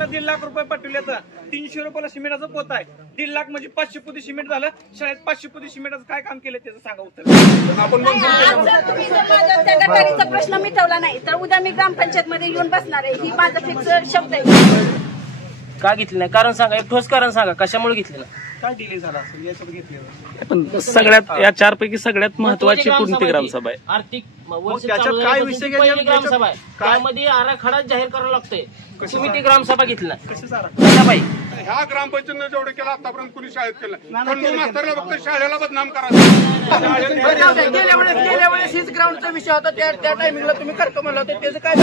सरकारला 1.5 लाख रुपये पाठवले तर 300 रुपयाला सिमेंटाचं पोत आहे. 1.5 लाख म्हणजे 500 पोती सिमेंट झालं. शाळेत 500 पोती सिमेंटाचं काय काम केलं त्याचं सांगा उत्तर. तुम्ही जर माझ्या त्या गटारीचा प्रश्न मिटवला नाही तर उद्या मी ग्रामपंचायत मध्ये येऊन बसणार आहे. ही माझा फिक्स शब्द आहे. का घेतली नाही कारण सांगा, एक ठोस कारण सांगा कशामुळे घेतली नाही. काय डिले झाला असेल याच्यावर घेतले. पण सगळ्यात या चारपैकी सगळ्यात महत्वाची कोणती ग्रामसभा आहे? आर्थिक त्याच्यात काय विषय ग्रामसभा आहे, त्यामध्ये आराखडा जाहीर करावा लागतोय. तुम्ही ती ग्रामसभा घेतली नाही ह्या ग्रामपंचायतीने जेवढे केलं आतापर्यंत कुणी शाळेत केलं. खंडू मास्तरला फक्त शाळेला बदनाम करायचं. गेल्या वेळेस हीच ग्राउंडचा विषय होता. त्या टायमिंगला तुम्ही करतो म्हणलं होतं त्याचं काय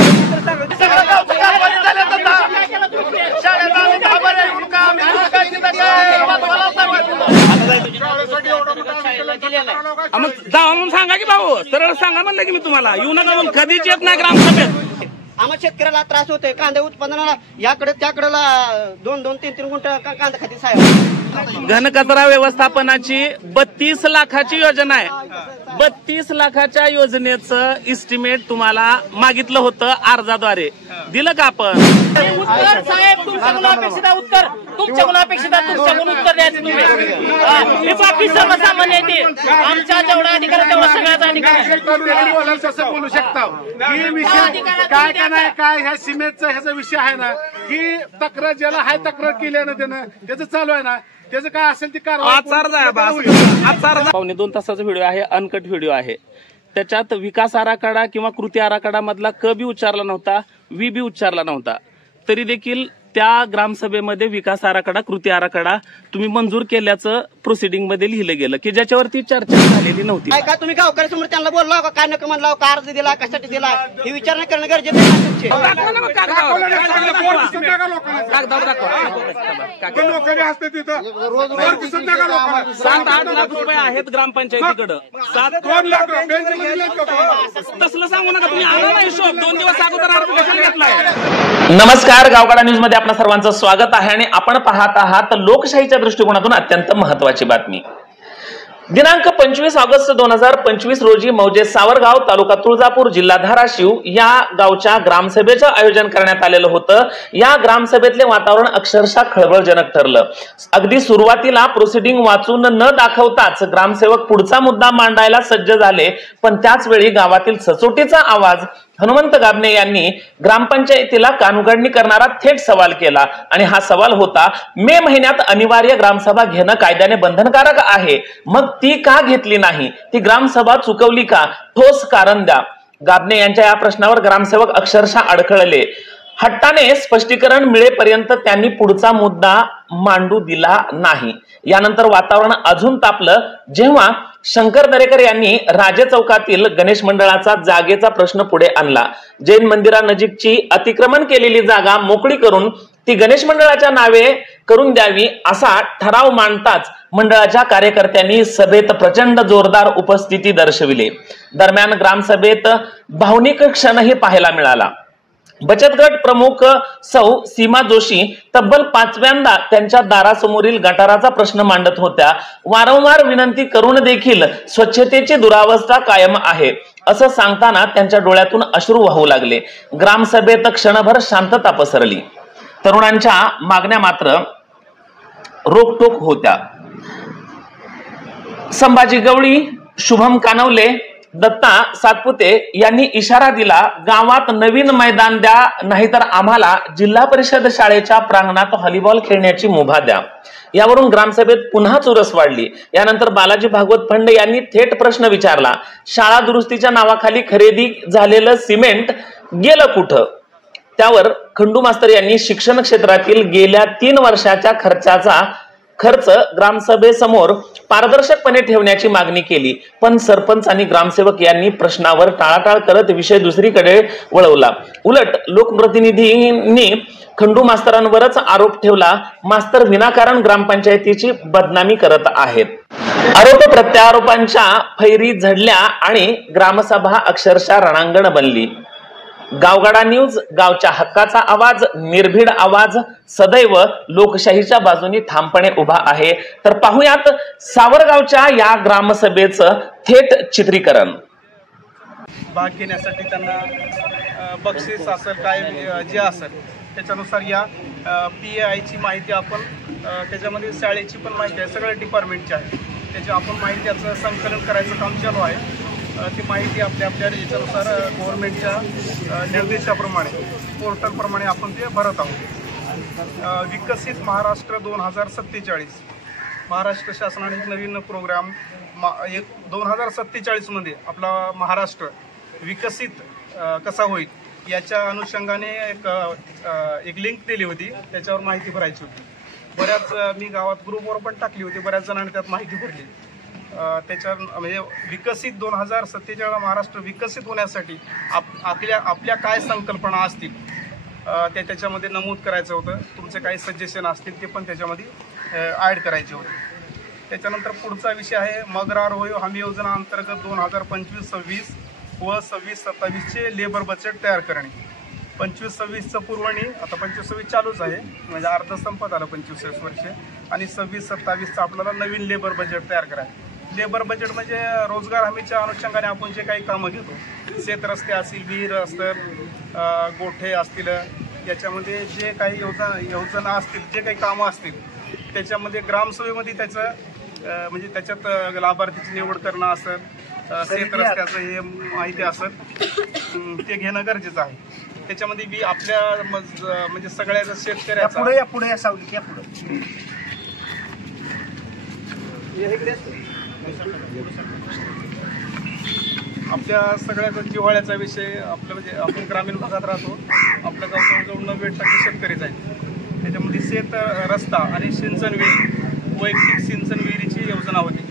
जावा म्हणून सांगा की भाऊ, सरळ सांगा म्हणलं की मी तुम्हाला येऊ नका म्हणून कधीच येत नाही ग्रामसभेत. आम्हाला शेतकऱ्याला त्रास होतोय. कांदा उत्पादनाला याकडे त्याकडेला 2-2, 3-3 गुंठ कांदा खाती साहेब. घनकचरा व्यवस्थापनाची 32 लाखाची योजना आहे. 32 लाखाच्या योजनेचं इस्टिमेट तुम्हाला मागितलं होतं अर्जाद्वारे. दिलं का आपण? उत्तर साहेब तुमच्याकडून अपेक्षित आहे. उत्तर तुमच्याकडून अपेक्षित आहे. तुमच्याकडून उत्तर द्यायचं तुम्ही. हे बाकी सर्वसामान्य येते. आमचा जेवढा अधिकार तेवढा सगळ्याचा अधिकार बोलू शकता. ही विषय काय का नाही काय ह्या सिमेंटचा ह्याचा विषय आहे ना की तक्रार ज्याला हाय तक्रार केल्यानं त्यानं त्याचं चालू आहे ना त्याचं काय असेल ती कारवाई. पावणे 2 तासाचा व्हिडिओ आहे, अनकट व्हिडिओ आहे. त्याच्यात विकास आराखडा किंवा कृती आराखडा मधला क बी उच्चारला नव्हता, वी बी उच्चारला नव्हता. तरी देखील त्या ग्रामसभेमध्ये विकास आराखडा कृती आराखडा तुम्ही मंजूर केल्याचं प्रोसिडिंग मध्ये लिहिलं गेलं की ज्याच्यावरती चर्चा झालेली नव्हती. काय तुम्ही गावकरी समोर त्यांना बोलला का काय नको म्हणला का अर्ज दिला कशासाठी दिला ही विचारणा करणं गरजेचं आहे. लोकांनी असते तिथं 7-8 लाख रुपये आहेत ग्रामपंचायतीकडं. 2 लाख रुपये तसलं सांगू नका तुम्ही. आला ना हिशोब 2 दिवस अगोदर अर्ज कशाला घेतलाय. नमस्कार, गावगाडा न्यूज मध्ये आपल्या सर्वांचं स्वागत आहे आणि आपण पाहत आहात लोकशाहीच्या दृष्टिकोनातून अत्यंत महत्वाची बातमी. दिनांक 25 ऑगस्ट 2025 रोजी मौजे सावरगाव तालुका तुळजापूर जिल्हा धाराशिव या गावच्या ग्रामसभेचं आयोजन करण्यात आलेलं होतं. या ग्रामसभेतले वातावरण अक्षरशः खळबळजनक ठरलं. अगदी सुरुवातीला प्रोसिडिंग वाचून न दाखवताच ग्रामसेवक पुढचा मुद्दा मांडायला सज्ज झाले. पण त्याच वेळी गावातील सचोटीचा आवाज हनुमंत गाबणे यांनी ग्रामपंचायतीला कानउघडणी करणारा थेट सवाल केला आणि हा सवाल होता, मे महिन्यात अनिवार्य ग्रामसभा घेणं कायद्याने बंधनकारक आहे, मग ती का घेतली नाही? ती ग्रामसभा चुकवली का? ठोस कारण द्या. गाबणे यांच्या या प्रश्नावर ग्रामसेवक अक्षरशः अडखळले. हट्टाने स्पष्टीकरण मिळेपर्यंत त्यांनी पुढचा मुद्दा मांडू दिला नाही. यानंतर वातावरण अजून तापलं जेव्हा शंकर दरेकर यांनी राजे चौकातील गणेश मंडळाचा जागेचा प्रश्न पुढे आणला. जैन मंदिरानजीकची अतिक्रमण केलेली जागा मोकळी करून ती गणेश मंडळाच्या नावे करून द्यावी असा ठराव मांडताच मंडळाच्या कार्यकर्त्यांनी सभेत प्रचंड जोरदार उपस्थिती दर्शविली. दरम्यान ग्रामसभेत भावनिक क्षणही पाहायला मिळाला. बचत गट प्रमुख सौ सीमा जोशी तब्बल 5व्यांदा त्यांच्या दारासमोरील गटाराचा प्रश्न मांडत होत्या. वारंवार विनंती करून देखील स्वच्छतेची दुरावस्था कायम आहे असं सांगताना त्यांच्या डोळ्यातून अश्रू वाहू लागले. ग्रामसभेत क्षणभर शांतता पसरली. तरुणांच्या मागण्या मात्र रोकटोक होत्या. संभाजी गवळी, शुभम कानवले, दत्ता सातपुते यांनी इशारा दिला, गावात नवीन मैदान द्या, नाहीतर आम्हाला जिल्हा परिषद शाळेच्या प्रांगणात व्हॉलीबॉल खेळण्याची मुभा द्या. यावरून ग्रामसभेत पुन्हा चुरस वाढली. यानंतर बालाजी भागवत फंड यांनी थेट प्रश्न विचारला, शाळा दुरुस्तीच्या नावाखाली खरेदी झालेलं सिमेंट गेलं कुठं? त्यावर खंडू मास्तर यांनी शिक्षण क्षेत्रातील गेल्या 3 वर्षाच्या खर्च ग्रामसभेसमोर पारदर्शकपणे ठेवण्याची मागणी केली. पण सरपंच आणि ग्रामसेवक यांनी प्रश्नावर टाळाटाळ करत विषय दुसरीकडे वळवला. उलट लोकप्रतिनिधींनी खंडू मास्तरांवरच आरोप ठेवला. मास्तर विनाकारण ग्रामपंचायतीची बदनामी करत आहेत. आरोप प्रत्यारोपांच्या फैरी झडल्या आणि ग्रामसभा अक्षरशः रणांगण बनली. गावगाडा न्यूज, गावच्या हक्काचा आवाज, निर्भीड आवाज, सदैव लोकशाहीच्या बाजूने ठामपणे उभा आहे. तर पाहुयात सावरगावच्या या ग्रामसभेचं थेट चित्रीकरण. भाग घेण्यासाठी त्यांना बक्षीस असेल काय जे असेल त्याच्यानुसार या PAIची माहिती आपण त्याच्यामध्ये शाळेची पण माहिती आहे, सगळ्या डिपार्टमेंटची आहे, त्याची आपण माहितीचं संकलन करायचं काम चालू आहे. ती माहिती आपल्या याच्यानुसार गव्हर्नमेंटच्या निर्देशाप्रमाणे पोर्टलप्रमाणे आपण ते भरत आहोत. विकसित महाराष्ट्र 2047 महाराष्ट्र शासनाने एक नवीन प्रोग्राम 2047 मध्ये आपला महाराष्ट्र विकसित कसा होईल याच्या अनुषंगाने एक लिंक दिली होती, त्याच्यावर माहिती भरायची होती. बऱ्याच मी गावात ग्रुपवर पण टाकली होती, बऱ्याच जणांनी त्यात माहिती भरली. त्याच्या म्हणजे विकसित 2047 महाराष्ट्र विकसित होण्यासाठी आपल्या काय संकल्पना असतील त्याच्यामध्ये नमूद करायचं होतं. तुमचे काही सजेशन असतील ते पण त्याच्यामध्ये ॲड करायचे होते. त्याच्यानंतर पुढचा विषय आहे मगरा रोयो हमी योजना अंतर्गत 2025-26 व 26-27चे लेबर बजेट तयार करणे. 25-26चं पुरवणी आता 25-26 चालूच आहे, म्हणजे अर्ध संपत आलं 25-26 वर्षे, आणि 26-27चं आपल्याला नवीन लेबर बजेट तयार करायचं. लेबर बजेट म्हणजे रोजगार हमीच्या अनुषंगाने आपण जे काही कामं घेतो, शेत रस्ते असतील, विहीर असतील, गोठे असतील, याच्यामध्ये जे काही योजना असतील, जे काही कामं असतील, त्याच्यामध्ये ग्रामसभेमध्ये त्याचं म्हणजे त्याच्यात लाभार्थीची निवड करणं असेल, शेत रस्त्याचं हे माहिती असेल ते घेणं गरजेचं आहे. त्याच्यामध्ये आपल्या म्हणजे सगळ्या शेतकऱ्याचा पुढे आपल्या सगळ्याचा जिव्हाळ्याचा विषय आपलं म्हणजे आपण ग्रामीण भागात राहतो, आपल्या गाव जवळजवळ 90% शेतकरीच आहेत. त्याच्यामध्ये शेत रस्ता आणि सिंचन विहीर, वैयक्तिक सिंचन विहिरीची योजना होती.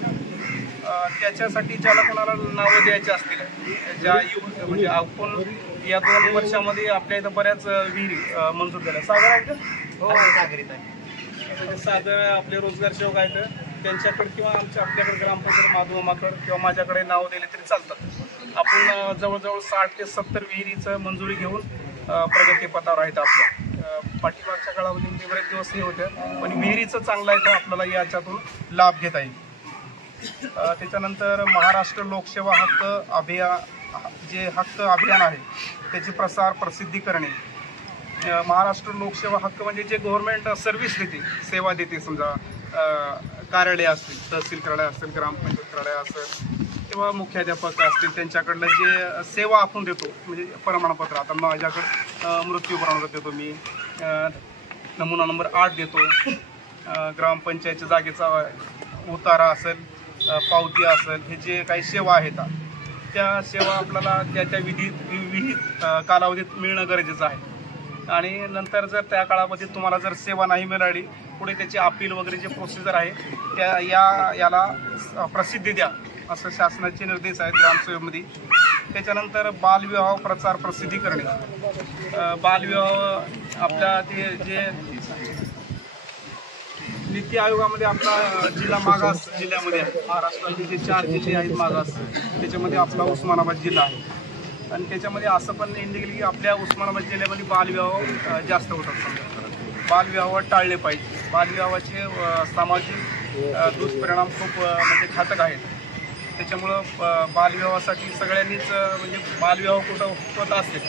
त्याच्यासाठी ज्याला कोणाला नावं द्यायची असतील, म्हणजे आपण या 2 वर्षामध्ये आपल्या इथं बऱ्याच विहिरी मंजूर झाल्या. सागर आहेत का? सागर आपले रोजगार सेवक आहेत, त्यांच्याकडे किंवा आपल्याकडे ग्रामपंचायत माधवमाकडे किंवा माझ्याकडे नाव दिले तरी चालतात. आपण जवळजवळ 60 ते 70 विहिरीचं मंजुरी घेऊन प्रगतीपथावर आहेत. आपल्या पाठीमागच्या काळामध्ये बरेच दिवस हे होते, पण विहिरीचं चांगलं आहे तर आपल्याला याच्यातून लाभ घेता येईल. त्याच्यानंतर महाराष्ट्र लोकसेवा हक्क अभियान आहे, त्याची प्रसिद्धी करणे. महाराष्ट्र लोकसेवा हक्क म्हणजे जे गव्हर्नमेंट सर्व्हिस देते, सेवा देते, समजा कार्यालय असतील, तहसील कार्यालय असतील, ग्रामपंचायत कार्यालय असेल किंवा मुख्याध्यापक असतील, त्यांच्याकडलं जे सेवा आपण देतो, म्हणजे प्रमाणपत्र, आता माझ्याकडं मृत्यू प्रमाणपत्र देतो मी, नमुना नंबर 8 देतो, ग्रामपंचायतच्या जागेचा उतारा असेल, पावती असेल, हे जे काही सेवा आहेत त्या सेवा आपल्याला त्या विहित कालावधीत मिळणं गरजेचं आहे. आणि नंतर जर त्या काळामध्ये तुम्हाला जर सेवा नाही मिळाली, पुढे त्याची अपील वगैरे जे प्रोसिजर आहे त्या याला प्रसिद्धी द्या, असं शासनाचे निर्देश आहेत ग्रामसभेमध्ये. त्याच्यानंतर बालविवाह प्रचार प्रसिद्धी करणे. बालविवाह आपल्या ते जे नीती आयोगामध्ये आपला जिल्हा मागास जिल्ह्यामध्ये आहे, महाराष्ट्राचे जे 4 जिल्हे आहेत मागास, त्याच्यामध्ये आपला उस्मानाबाद जिल्हा आहे. आणि त्याच्यामध्ये असं पण इंडिकेट की आपल्या उस्मानाबाद जिल्ह्यामध्ये बालविवाह जास्त होतात. बालविवाह टाळले पाहिजे. बालविवाहाचे सामाजिक दुष्परिणाम खूप म्हणजे घातक आहेत. त्याच्यामुळं बालविवाहासाठी सगळ्यांनीच म्हणजे बालविवाह कुठं होत असेल,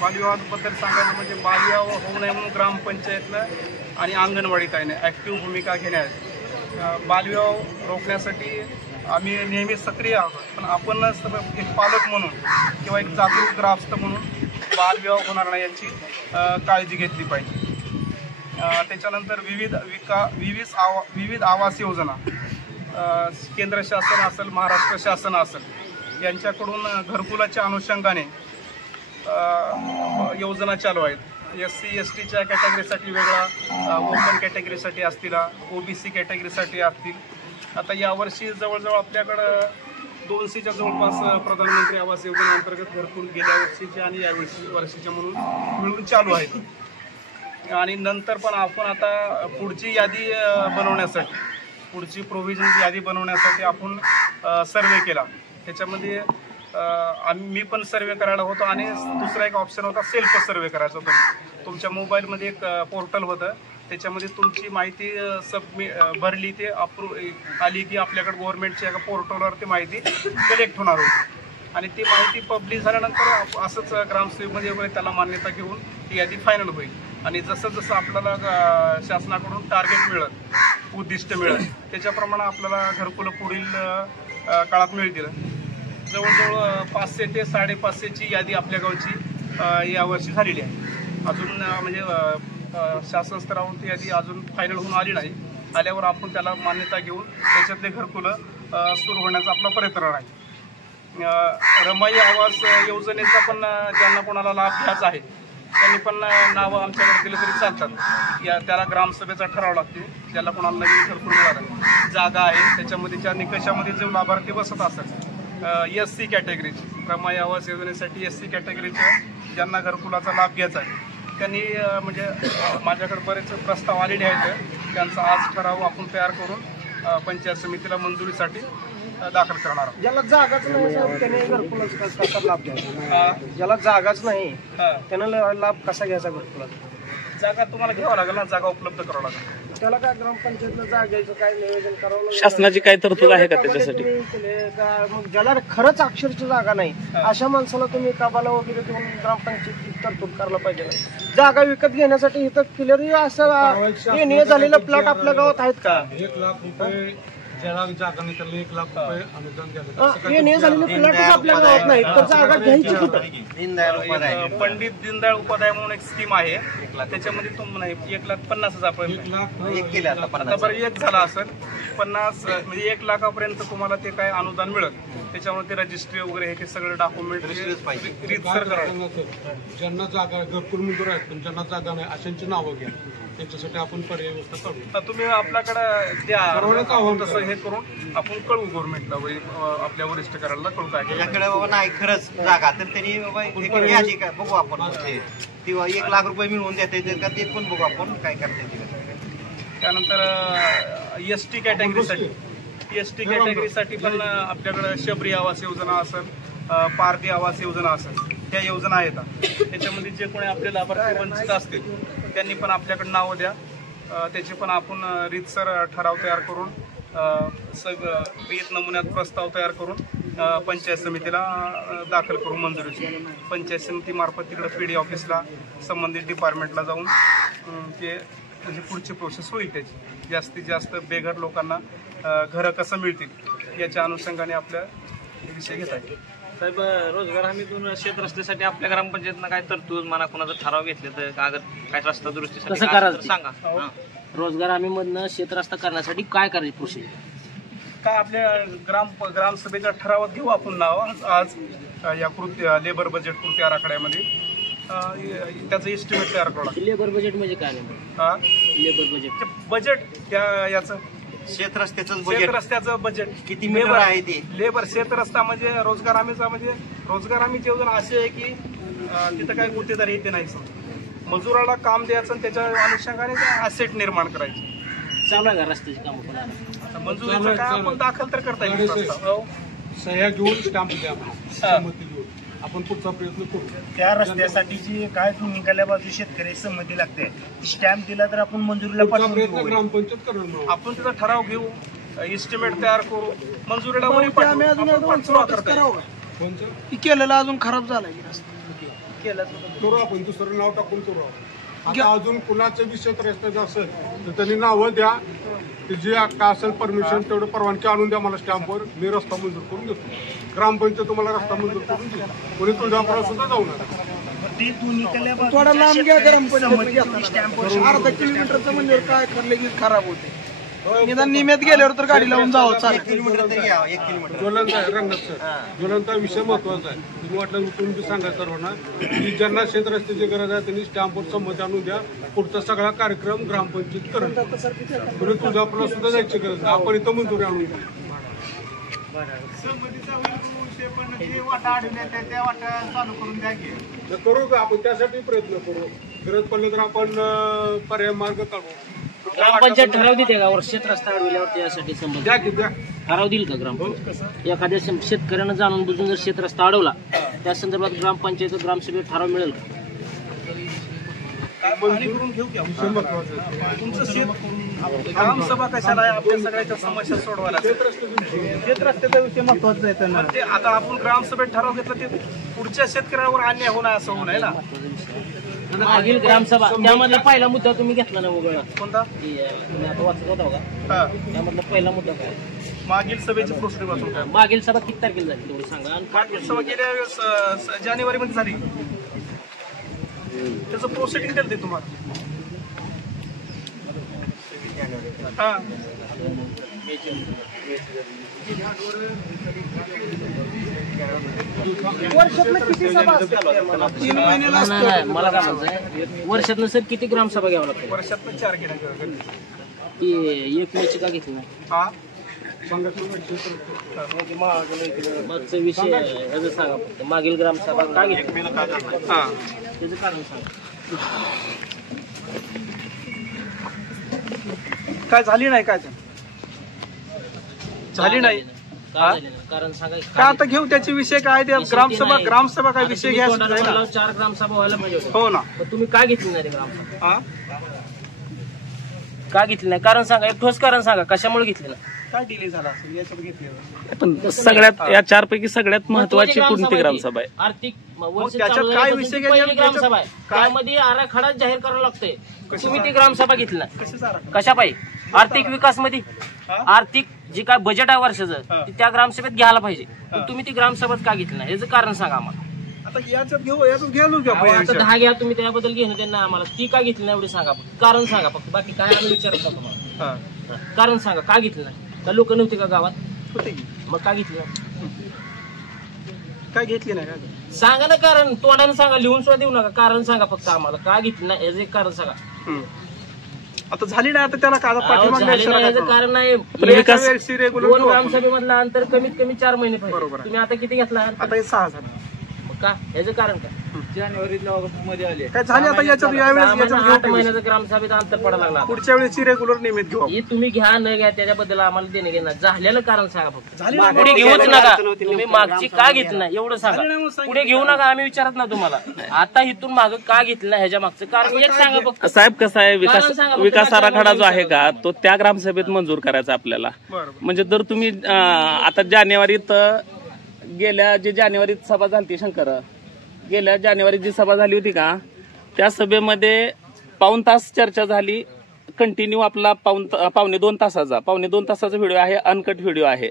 बालविवाहाबद्दल सांगायचं म्हणजे बालविवाह होऊ नये म्हणून ग्रामपंचायतनं आणि अंगणवाडी काही नाही ॲक्टिव्ह भूमिका घेण्यात. बालविवाह रोखण्यासाठी आम्ही नेहमी सक्रिय आहोत, पण आपण एक पालक म्हणून किंवा एक जागरूक ग्रामस्थ म्हणून बालविवाह होणार नाही याची काळजी घेतली पाहिजे. त्याच्यानंतर विविध आवास योजना, केंद्र शासन असेल, महाराष्ट्र शासन असेल, यांच्याकडून घरकुलाच्या अनुषंगाने योजना चालू आहेत. SC STच्या कॅटेगरीसाठी वेगळा, ओपन कॅटेगरीसाठी असतील, OBC कॅटेगरीसाठी असतील. आता यावर्षी जवळजवळ आपल्याकडं 200च्या जवळपास प्रधानमंत्री आवास योजनेअंतर्गत घरकुल गेल्या वर्षीचे आणि या वर्षीच्या म्हणून मिळून चालू आहेत. आणि नंतर पण आपण आता पुढची यादी बनवण्यासाठी, पुढची प्रोव्हिजन यादी बनवण्यासाठी आपण सर्वे केला. त्याच्यामध्ये मी पण सर्वे करायला होतो आणि दुसरा एक ऑप्शन होता सेल्फ सर्वे करायचा होता. तुमच्या मोबाईलमध्ये एक पोर्टल होतं, त्याच्यामध्ये तुमची माहिती भरली, ते आली की आपल्याकडे गव्हर्नमेंटच्या एका पोर्टलवर ती माहिती कलेक्ट होणार होती. आणि ती माहिती पब्लिश झाल्यानंतर असंच ग्रामसभेमध्ये वगैरे त्याला मान्यता घेऊन ती यादी फायनल होईल. आणि जसं जसं आपल्याला शासनाकडून टार्गेट मिळत, उद्दिष्ट मिळत, त्याच्याप्रमाणे आपल्याला घरकुलं पुढील काळात मिळतील. जवळजवळ 500 ते 550ची यादी आपल्या गावची यावर्षी झालेली आहे. अजून म्हणजे शासन स्तरावरून ती यादी अजून फायनल होऊन आली नाही. आल्यावर आपण त्याला मान्यता घेऊन त्याच्यातले घरकुलं सुरू होण्याचा आपला प्रयत्न आहे. रमाई आवास योजनेचा पण ज्यांना कोणाला लाभ घ्यायचा आहे त्यांनी पण नावं आमच्याकडे दिलं तरी चालतात. त्याला ग्रामसभेचा ठराव लागते. ज्याला कोणाला नवीन घरकुल मिळालं, जागा आहे, त्याच्यामध्ये ज्या निकषामध्ये जो लाभार्थी बसत असेल, SC कॅटेगरीची रमाई आवास योजनेसाठी SC कॅटेगरीच्या ज्यांना घरकुलाचा लाभ घ्यायचा आहे त्यांनी म्हणजे माझ्याकडे बरेच प्रस्ताव आलेले आहेत. त्यांचा आज ठराव आपण तयार करून पंचायत समितीला मंजुरीसाठी दाखल करणार. ज्याला जागाच नाही त्याने घरकुलाचा कसा लाभ घ्यायचा? ज्याला जागाच नाही त्यानं लाभ कसा घ्यायचा घरकुलाचा? जागा तुम्हाला घ्यावं लागेल ना, जागा उपलब्ध करावं लागेल. त्याला काय ग्रामपंचायतला जागायचं काय नियोजन करावं लागेल? शासनाची काय तरतूद आहे का त्याच्यासाठी? मग ज्याला खरंच अक्षरशः जागा नाही अशा माणसाला तुम्ही काबाला वगैरे देऊन ग्रामपंचायत तरतूद करायला पाहिजे ना. जागा विकत घेण्यासाठी इथं क्लिअर असं हे झालेलं प्लॉट आपल्या गावात आहेत का? 1 लाख रुपये ज्याला जागा नाही त्याला 1 लाख रुपये अनुदान द्यायचं. हे झालेलं प्लॉटच आपल्या गावात नाही तर जागा घ्यायची कुठं? पंडित दीनदयाळ उपाध्याय म्हणून एक स्कीम आहे. त्याच्यामध्ये तुम्ही 1,50,000 आता बरं एक झाला असेल 50 म्हणजे 1 लाखापर्यंत तुम्हाला ते काय अनुदान मिळत. त्याच्यामुळे ते रजिस्ट्री वगैरे हे सगळं डॉक्युमेंट रीतसर करावं. ज्यांना जागा घरकुल मंजूर आहेत पण ज्यांना जागा नाही अशांची नावं घ्या. त्याच्यासाठी आपण पर्याय व्यवस्था करू. तुम्ही आपल्याकडे द्या तसं हे करून आपण कळवू गव्हर्नमेंटला, आपल्या वरिष्ठ करायला कळू काय त्याच्याकडे नाही खरंच जागा तर त्यांनी बघू आपण. 1 लाख रुपये मिळवून देता येतील का ते पण बघू आपण काय करता येतील. त्यानंतर ST कॅटेगरीसाठी पण आपल्याकडे शबरी आवास योजना असेल, पारधी आवास योजना असेल, त्या योजना आहेत. त्याच्यामध्ये जे कोणी आपले लाभार्थी वंचित असतील त्यांनी पण आपल्याकडे नावं द्या. त्याचे पण आपण रीतसर ठराव तयार करून विहित नमुन्यात प्रस्ताव तयार करून पंचायत समितीला दाखल करू मंजुरीची. पंचायत समितीमार्फत तिकडे PD ऑफिसला संबंधित डिपार्टमेंटला जाऊन ते म्हणजे पुढची प्रोसेस होईल. त्याची जास्तीत जास्त बेघर लोकांना घरं कसं मिळतील याच्या अनुषंगाने आपल्या विषय घेता येईल. साहेब, रोजगार हमीतून शेत रस्त्यासाठी आपल्या ग्रामपंचायतनं काय तरतूद म्हणा कोणाचा ठराव घेतले तर कागद काय रस्ता दुरुस्तीसाठी कसं करायचं सांगा. रोजगार हमीमधनं शेत रस्ता करण्यासाठी काय करायचं प्रोसिजर काय आपल्या ग्रामसभेच्या ठरावात घेऊ आपण नाव. आज या लेबर बजेट कृती आराखड्यामध्ये त्याचं एस्टिमेट तयार करावं लागतं. लेबर बजेट म्हणजे काय नाही? लेबर बजेट त्या याचं शेत रस्त्याचं बजेट किती मीटर आहे ते? लेबर शेत रस्ता म्हणजे रोजगार हमीचा म्हणजे रोजगार हमीची योजना अशी आहे की तिथं काही गुत्तेदार येते नाही. मजुराला काम द्यायचं आणि त्याच्या अनुषंगाने असेट निर्माण करायचे. चालू आहे का रस्त्याची कामं पण? मंजुरीचं काय आपण दाखल तर करता येईल. सह्या घेऊन स्टॅम्प द्या, संमती घेऊन आपण पुढचा प्रयत्न करू. त्या रस्त्यासाठी जी काय निघाल्या बाजू शेतकरी संमती लागते स्टॅम्प दिला तर आपण मंजुरीला प्रयत्न ग्रामपंचायत करू. आपण त्याचा ठराव घेऊ, एस्टिमेट तयार करू, मंजुरीला केलेलं अजून खराब झालाय करू. आपण दुसरं नाव टाकून करू. आता अजून कुणाचा विषय रस्त्याचा असेल तर त्यांनी नावं द्या. जे काय असेल परमिशन तेवढं परवानगी आणून द्या मला स्टॅम्पवर. मी रस्ता मंजूर करून देतो. ग्रामपंचायत तुम्हाला रस्ता मंजूर करून देईल. कोणी तुळजापुरात सुद्धा जाऊ नका. थोडा लांब घ्या ग्रामपंचायत. अर्धा किलोमीटरचं म्हणजे काय ठरले की खराब होते. निदान नियमित गेल्यावर तर गाडी लावून जावं चालेल. 1 किलोमीटर तरी या 1 किलोमीटर. ज्वलंत आहे रंगत सर. ज्वलंत विषय महत्वाचा आहे. तुम्ही वाटलं तुम्ही सांगा सर्वांना की ज्यांना शेत रस्त्याची गरज आहे त्यांनी स्टॅम्पवर संमती आणून द्या. पुढचा सगळा कार्यक्रम ग्रामपंचायत करेल. कोणी तुळजापुराला सुद्धा जायची गरज नाही. आपण इथं मंजुरी आणून द्या. करू का आपण त्यासाठी प्रयत्न करू. गरज पडली तर आपण पर्याय मार्ग काढू. ग्रामपंचायत ठराव देते का शेत रस्ता अडविल्यावर त्यासाठी संबंध द्या की द्या. ठराव देईल का ग्रामपंचायत? एखाद्या शेतकऱ्यानं जाणून बुजून जर शेत रस्ता अडवला त्या संदर्भात ग्रामपंचायत ग्रामसभेत ठराव मिळेल का? तुमचं शेत ग्रामसभा कशाला आहे? आपल्या सगळ्याच्या समस्या सोडवायला शेत रस्त्याचा विषय महत्वाचा आहे. आता आपण ग्रामसभेत ठराव घेतला ते पुढच्या शेतकऱ्यावर अन्याय होणार असं होऊ नये ना. मागील ग्रामसभा त्यामधला पहिला मुद्दा तुम्ही घेतला ना वगळा कोणता? तुम्ही आता वाचत होता का? त्यामधला पहिला मुद्दा काय? मागील सभेची प्रोसिडिंग वाचून काय? मागील सभा किती तारखेला झाली तेवढं सांगा. आणि मागील सभा गेल्या जानेवारीमध्ये झाली. त्याचं प्रोसिडिंग दिलं ते तुम्हाला. वर्षातनं किती सभा असतात? 3 महिन्याला नाही, मला काय म्हणायचंय वर्षातनं सर किती ग्रामसभा घ्यावं लागतं? वर्षातनं 4 घेण्याची. ती एक मेची का घेतली नाही? मागचा विषय याचं सांगा फक्त. मागील ग्रामसभा का घेतली त्याचं कारण सांगा. काय झाली नाही काय झाली नाही कारण सांगा. का आता घेऊ त्याचे विषय काय ते ग्रामसभा काय विषय घ्यायचा 4 ग्रामसभा व्हायला पाहिजे. हो ना. तुम्ही का घेतली नाही ग्रामसभा? का घेतली नाही कारण सांगा. एक ठोस कारण सांगा कशामुळे घेतली नाही. काय डिले झाला असेल याच्यावर घेतली. पण सगळ्यात या 4 पैकी सगळ्यात महत्वाची कोणती ग्रामसभा आहे? आर्थिक त्याच्यात काय विषय ग्रामसभा आहे त्यामध्ये आराखडा जाहीर करावा लागतोय. तुम्ही ती ग्रामसभा घेतली नाही कशा पाहिजे? आर्थिक विकास मध्ये आर्थिक जे काय बजेट आहे वर्षाचं त्या ग्रामसभेत घ्यायला पाहिजे. तुम्ही ती ग्रामसभेत का घेतली नाही याचं कारण सांगा आम्हाला. आता याच्यात घेऊ आता 10 घ्या तुम्ही त्याबद्दल घेणं त्यांना आम्हाला. ती का घेतली नाही एवढी सांगा फक्त. कारण सांगा फक्त. बाकी काय आम्ही विचारत का तुम्हाला. कारण सांगा का घेतलं नाही? का लोक नव्हते का गावात? होते की. मग का घेतली नाही? काय घेतली नाही काय सांगा ना कारण. तोंडानं सांगा. लिहून सुद्धा देऊ नका. कारण सांगा फक्त आम्हाला. का घेतली नाही याचं एक कारण सांगा. आता झाली नाही आता त्याला याचं कारण नाही. दोन ग्रामसभेमधला अंतर कमीत कमी 4 महिने पाहिजे. तुम्ही आता किती घेतला? आता 6 झाले. का याचं कारण काय? जानेवारीत ऑगस्ट मध्ये आले काय झाले आता याच्यात 8 महिन्याचं ग्रामसभेत अंतर पडायला लागला. पुढच्या वेळेची रेग्युलर नियमित घेऊ. हे तुम्ही घ्या न घ्या त्याच्याबद्दल आम्हाला देणं घेणार. झालेलं कारण सांगा फक्त. पुढे घेऊच नका. तुम्ही मागची का घेतली नाही एवढं सांगा. पुढे घेऊ नका. आम्ही विचारत ना तुम्हाला. आता इथून मागं का घेतलं नाही ह्याच्या मागचं कारण एक सांगा फक्त. साहेब कसं आहे विकास आराखडा जो आहे का तो त्या ग्रामसभेत मंजूर करायचा आपल्याला. म्हणजे जर तुम्ही आता जानेवारीत गेल्या जे जानेवारीत सभा झाली शंकर गेल्या जानेवारीत जी सभा झाली होती का त्या सभेमध्ये पाऊण तास चर्चा झाली कंटिन्यू. आपला पावणे 2 तासाचा व्हिडिओ आहे. अनकट व्हिडिओ आहे.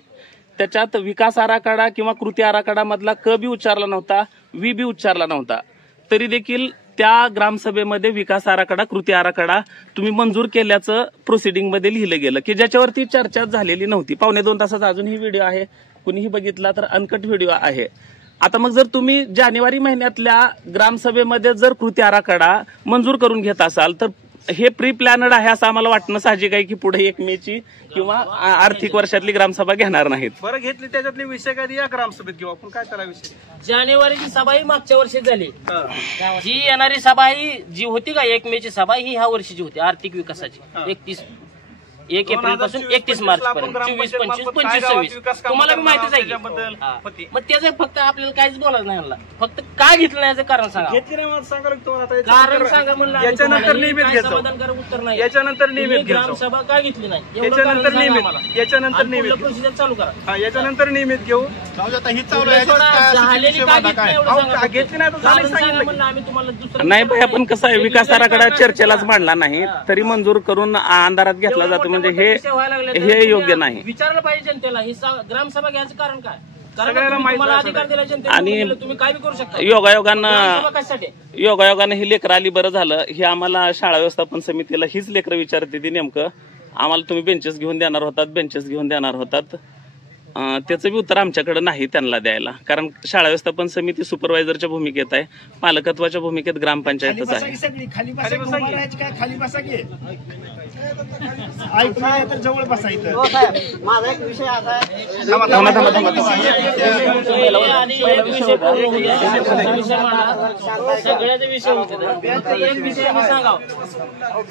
त्याच्यात विकास आराखडा किंवा कृती आराखडा मधला क बी उच्चारला नव्हता, वी बी उच्चारला नव्हता. तरी देखील त्या ग्रामसभेमध्ये विकास आराखडा कृती आराखडा तुम्ही मंजूर केल्याचं प्रोसिडिंग मध्ये लिहिलं गेलं की ज्याच्यावरती चर्चा झालेली नव्हती. पावणे 2 तासाचा अजूनही व्हिडिओ आहे. कुणीही बघितला तर अनकट व्हिडिओ आहे. आता मग जर तुम्ही जानेवारी महिन्यातल्या ग्रामसभेमध्ये जर कृती आराखडा मंजूर करून घेत असाल तर हे प्री प्लॅनड आहे असं आम्हाला वाटणं साहजिक आहे की पुढे 1 मेची किंवा आर्थिक वर्षातली ग्रामसभा घेणार नाहीत. बरं घेतली त्याच्यातले विषय काय या ग्रामसभेत घेऊ आपण. काय त्याला विषय? जानेवारीची सभा ही मागच्या वर्षी झाली. जी येणारी सभा ही जी होती का 1 मेची सभा ही ह्या वर्षीची होती आर्थिक विकासाची. 1 एप्रिल पासून 31 मार्च पर्यंत 24, 25, 25, 26 तुम्हाला माहितीच आहे. मग त्याचं फक्त आपल्याला काहीच बोलायचं नाही. फक्त काय घेतलं नाही याचं कारण सांगा. घेतली नाही मला सांगा. कारण सांगा म्हणलं. याच्यानंतर नियमित घेतो. समाधानकारक उत्तर नाही. याच्यानंतर नियमित घेतो. ग्रामसभा का घेतली नाही याच्यानंतर नियमित प्रोसिजर चालू करा. याच्यानंतर नियमित घेऊ. झालेली काय घेतली एवढं सांगा. घेतली नाही कारण सांगा म्हणलं आम्ही तुम्हाला दुसरं नाही भाई आपण कसं आहे विकास आराखडा चर्चेलाच मांडला नाही तरी मंजूर करून अंधारात घेतला जातो म्हणजे हे योग्य नाही. विचारलं पाहिजे जनतेला. ही ग्रामसभा घ्यायचं कारण काय? तुम्हाला अधिकार दिला जनतेला. आणि तुम्ही काय बी करू शकता. योगायोगानं ही लेकरं आली बरं झालं. हे आम्हाला शाळा व्यवस्थापन समितीला हीच लेकरं विचारते ती नेमकं आम्हाला तुम्ही बेंचेस घेऊन देणार होतात त्याचं बी उत्तर आमच्याकडे नाही त्यांना द्यायला. कारण शाळा व्यवस्थापन समिती सुपरवायझरच्या भूमिकेत आहे. पालकत्वाच्या भूमिकेत ग्रामपंचायतच आहे. जवळ बसायचं. माझा एक विषय असा आहे. सगळ्याचे विषय होते. एक विषय मी सांगाव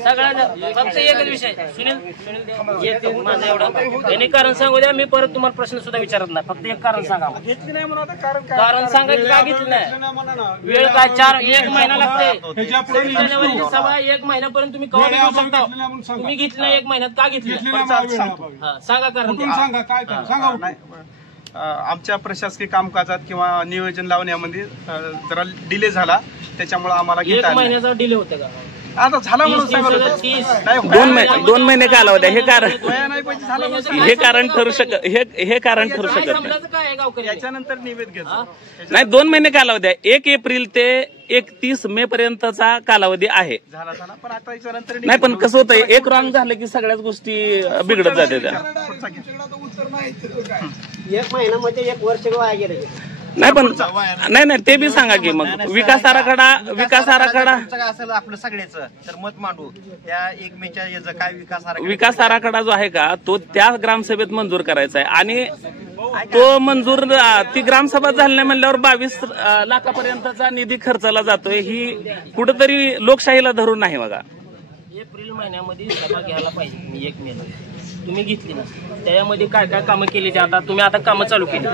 सगळ्यांना फक्त एकच विषय. सुनील माझं एवढं यांनी कारण सांगू द्या. मी परत तुम्हाला प्रश्न सुद्धा विचारत नाही. फक्त एक कारण सांगा. घेतली नाही म्हणून कारण सांगा की काय घेतलं नाही. वेळ काय 1 महिना लागते. जानेवारीची सभा 1 महिन्यापर्यंत तुम्ही कवा घेऊ शकता. तुम्ही घेतली नाही 1 महिन्यात का घेतली सांगा कारण. आमच्या प्रशासकीय कामकाजात किंवा नियोजन लावण्यामध्ये जरा डिले झाला, त्याच्यामुळे आम्हाला घेता आलं नाही. महिन्याचा डिले होता का? आता झाला म्हणून दोन महिने कालावधी हे कारण हे कारण ठरू शकत गावकरी याच्यानंतर निवेद घेतो. नाही. 2 महिने कालावधी आहे. 1 एप्रिल ते 31 मे पर्यंतचा कालावधी आहे. झाला पण आता याच्यानंतर नाही, पण कसं होतंय, एक रॉंग झालं की सगळ्याच गोष्टी बिघडत जाते त्या. एक महिन्यामध्ये 1 वर्ष वाया गेले. नाही पण नाही ते बी सांगा की मग विकास आराखडा असेल आपलं सगळ्याचं तर मत मांडू त्या 1 मेच्या याचं काय विकास आराखडा जो आहे का तो त्या ग्रामसभेत मंजूर करायचा आहे आणि तो मंजूर ती ग्रामसभा झाली नाही म्हणल्यावर 22 लाखापर्यंतचा निधी खर्चला जातोय. ही कुठेतरी लोकशाहीला धरून नाही बघा. एप्रिल महिन्यामध्ये सभा घ्यायला पाहिजे तुम्ही 1 मे तुम्ही घेतली ना, त्याच्यामध्ये काय काय कामं केली ते आता तुम्ही कामं चालू केली.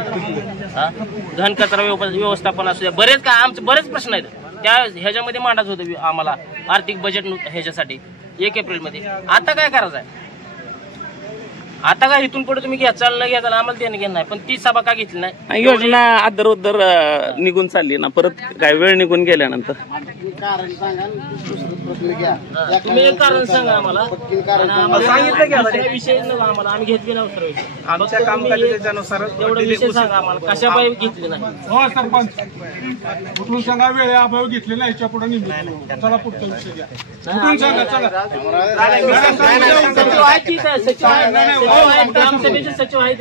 घन कचरा व्यवस्थापन असू द्या, बरेच काय आमचे बरेच प्रश्न आहेत त्या ह्याच्यामध्ये मांडायचं होतं आम्हाला आर्थिक बजेट ह्याच्यासाठी 1 एप्रिलमध्ये. आता काय करायचं आहे? आता काय इथून पुढे तुम्ही घ्या चाललं घ्या चाललं आम्हाला देणं घेणं नाही, पण ती सभा का घेतली नाही? योजना अदर उदर निघून चालली ना, परत काय वेळ निघून गेल्यानंतर तुम्ही एक कारण सांगा आम्हाला. विषय नका आम्हाला, आम्ही घेतली नव्हतं आमच्या कामकाजानुसार तेवढा विषय सांगा आम्हाला कशा पाहिजे घेतली नाही. हो सरपंच कुठून सांगा वेळेअभावी घेतले नाही, याच्या पुढे निघतो. चला पुढचा विषय घ्या. कुठून सांगा चला. ग्रामसभेचे सचिव आहेत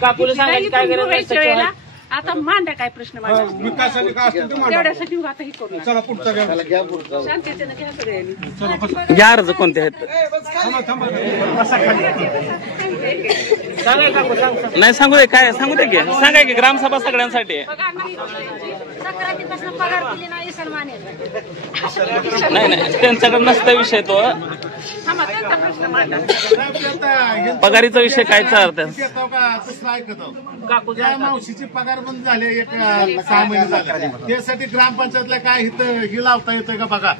काकुले सांगायची काय गरज नाही. आता मांडा काय प्रश्न मांडा विकासाने काय असतील ते मांडा. तेवढ्यासाठी आता हे करू. चला पुढचा घ्या. शांततेनं घ्या सगळ्यांनी. घ्या अर्ज कोणते आहेत नाही सांगू दे, काय सांगू दे की सांगाय की ग्रामसभा सगळ्यांसाठी आहे. नाही त्यांच्याकडे नसता विषय तो पगारीचा विषय काय चालत मावशीची पगार बंद झाले 6 महिने झाले. त्यासाठी ग्रामपंचायतला काय इथं हे लावता येतं का बघा,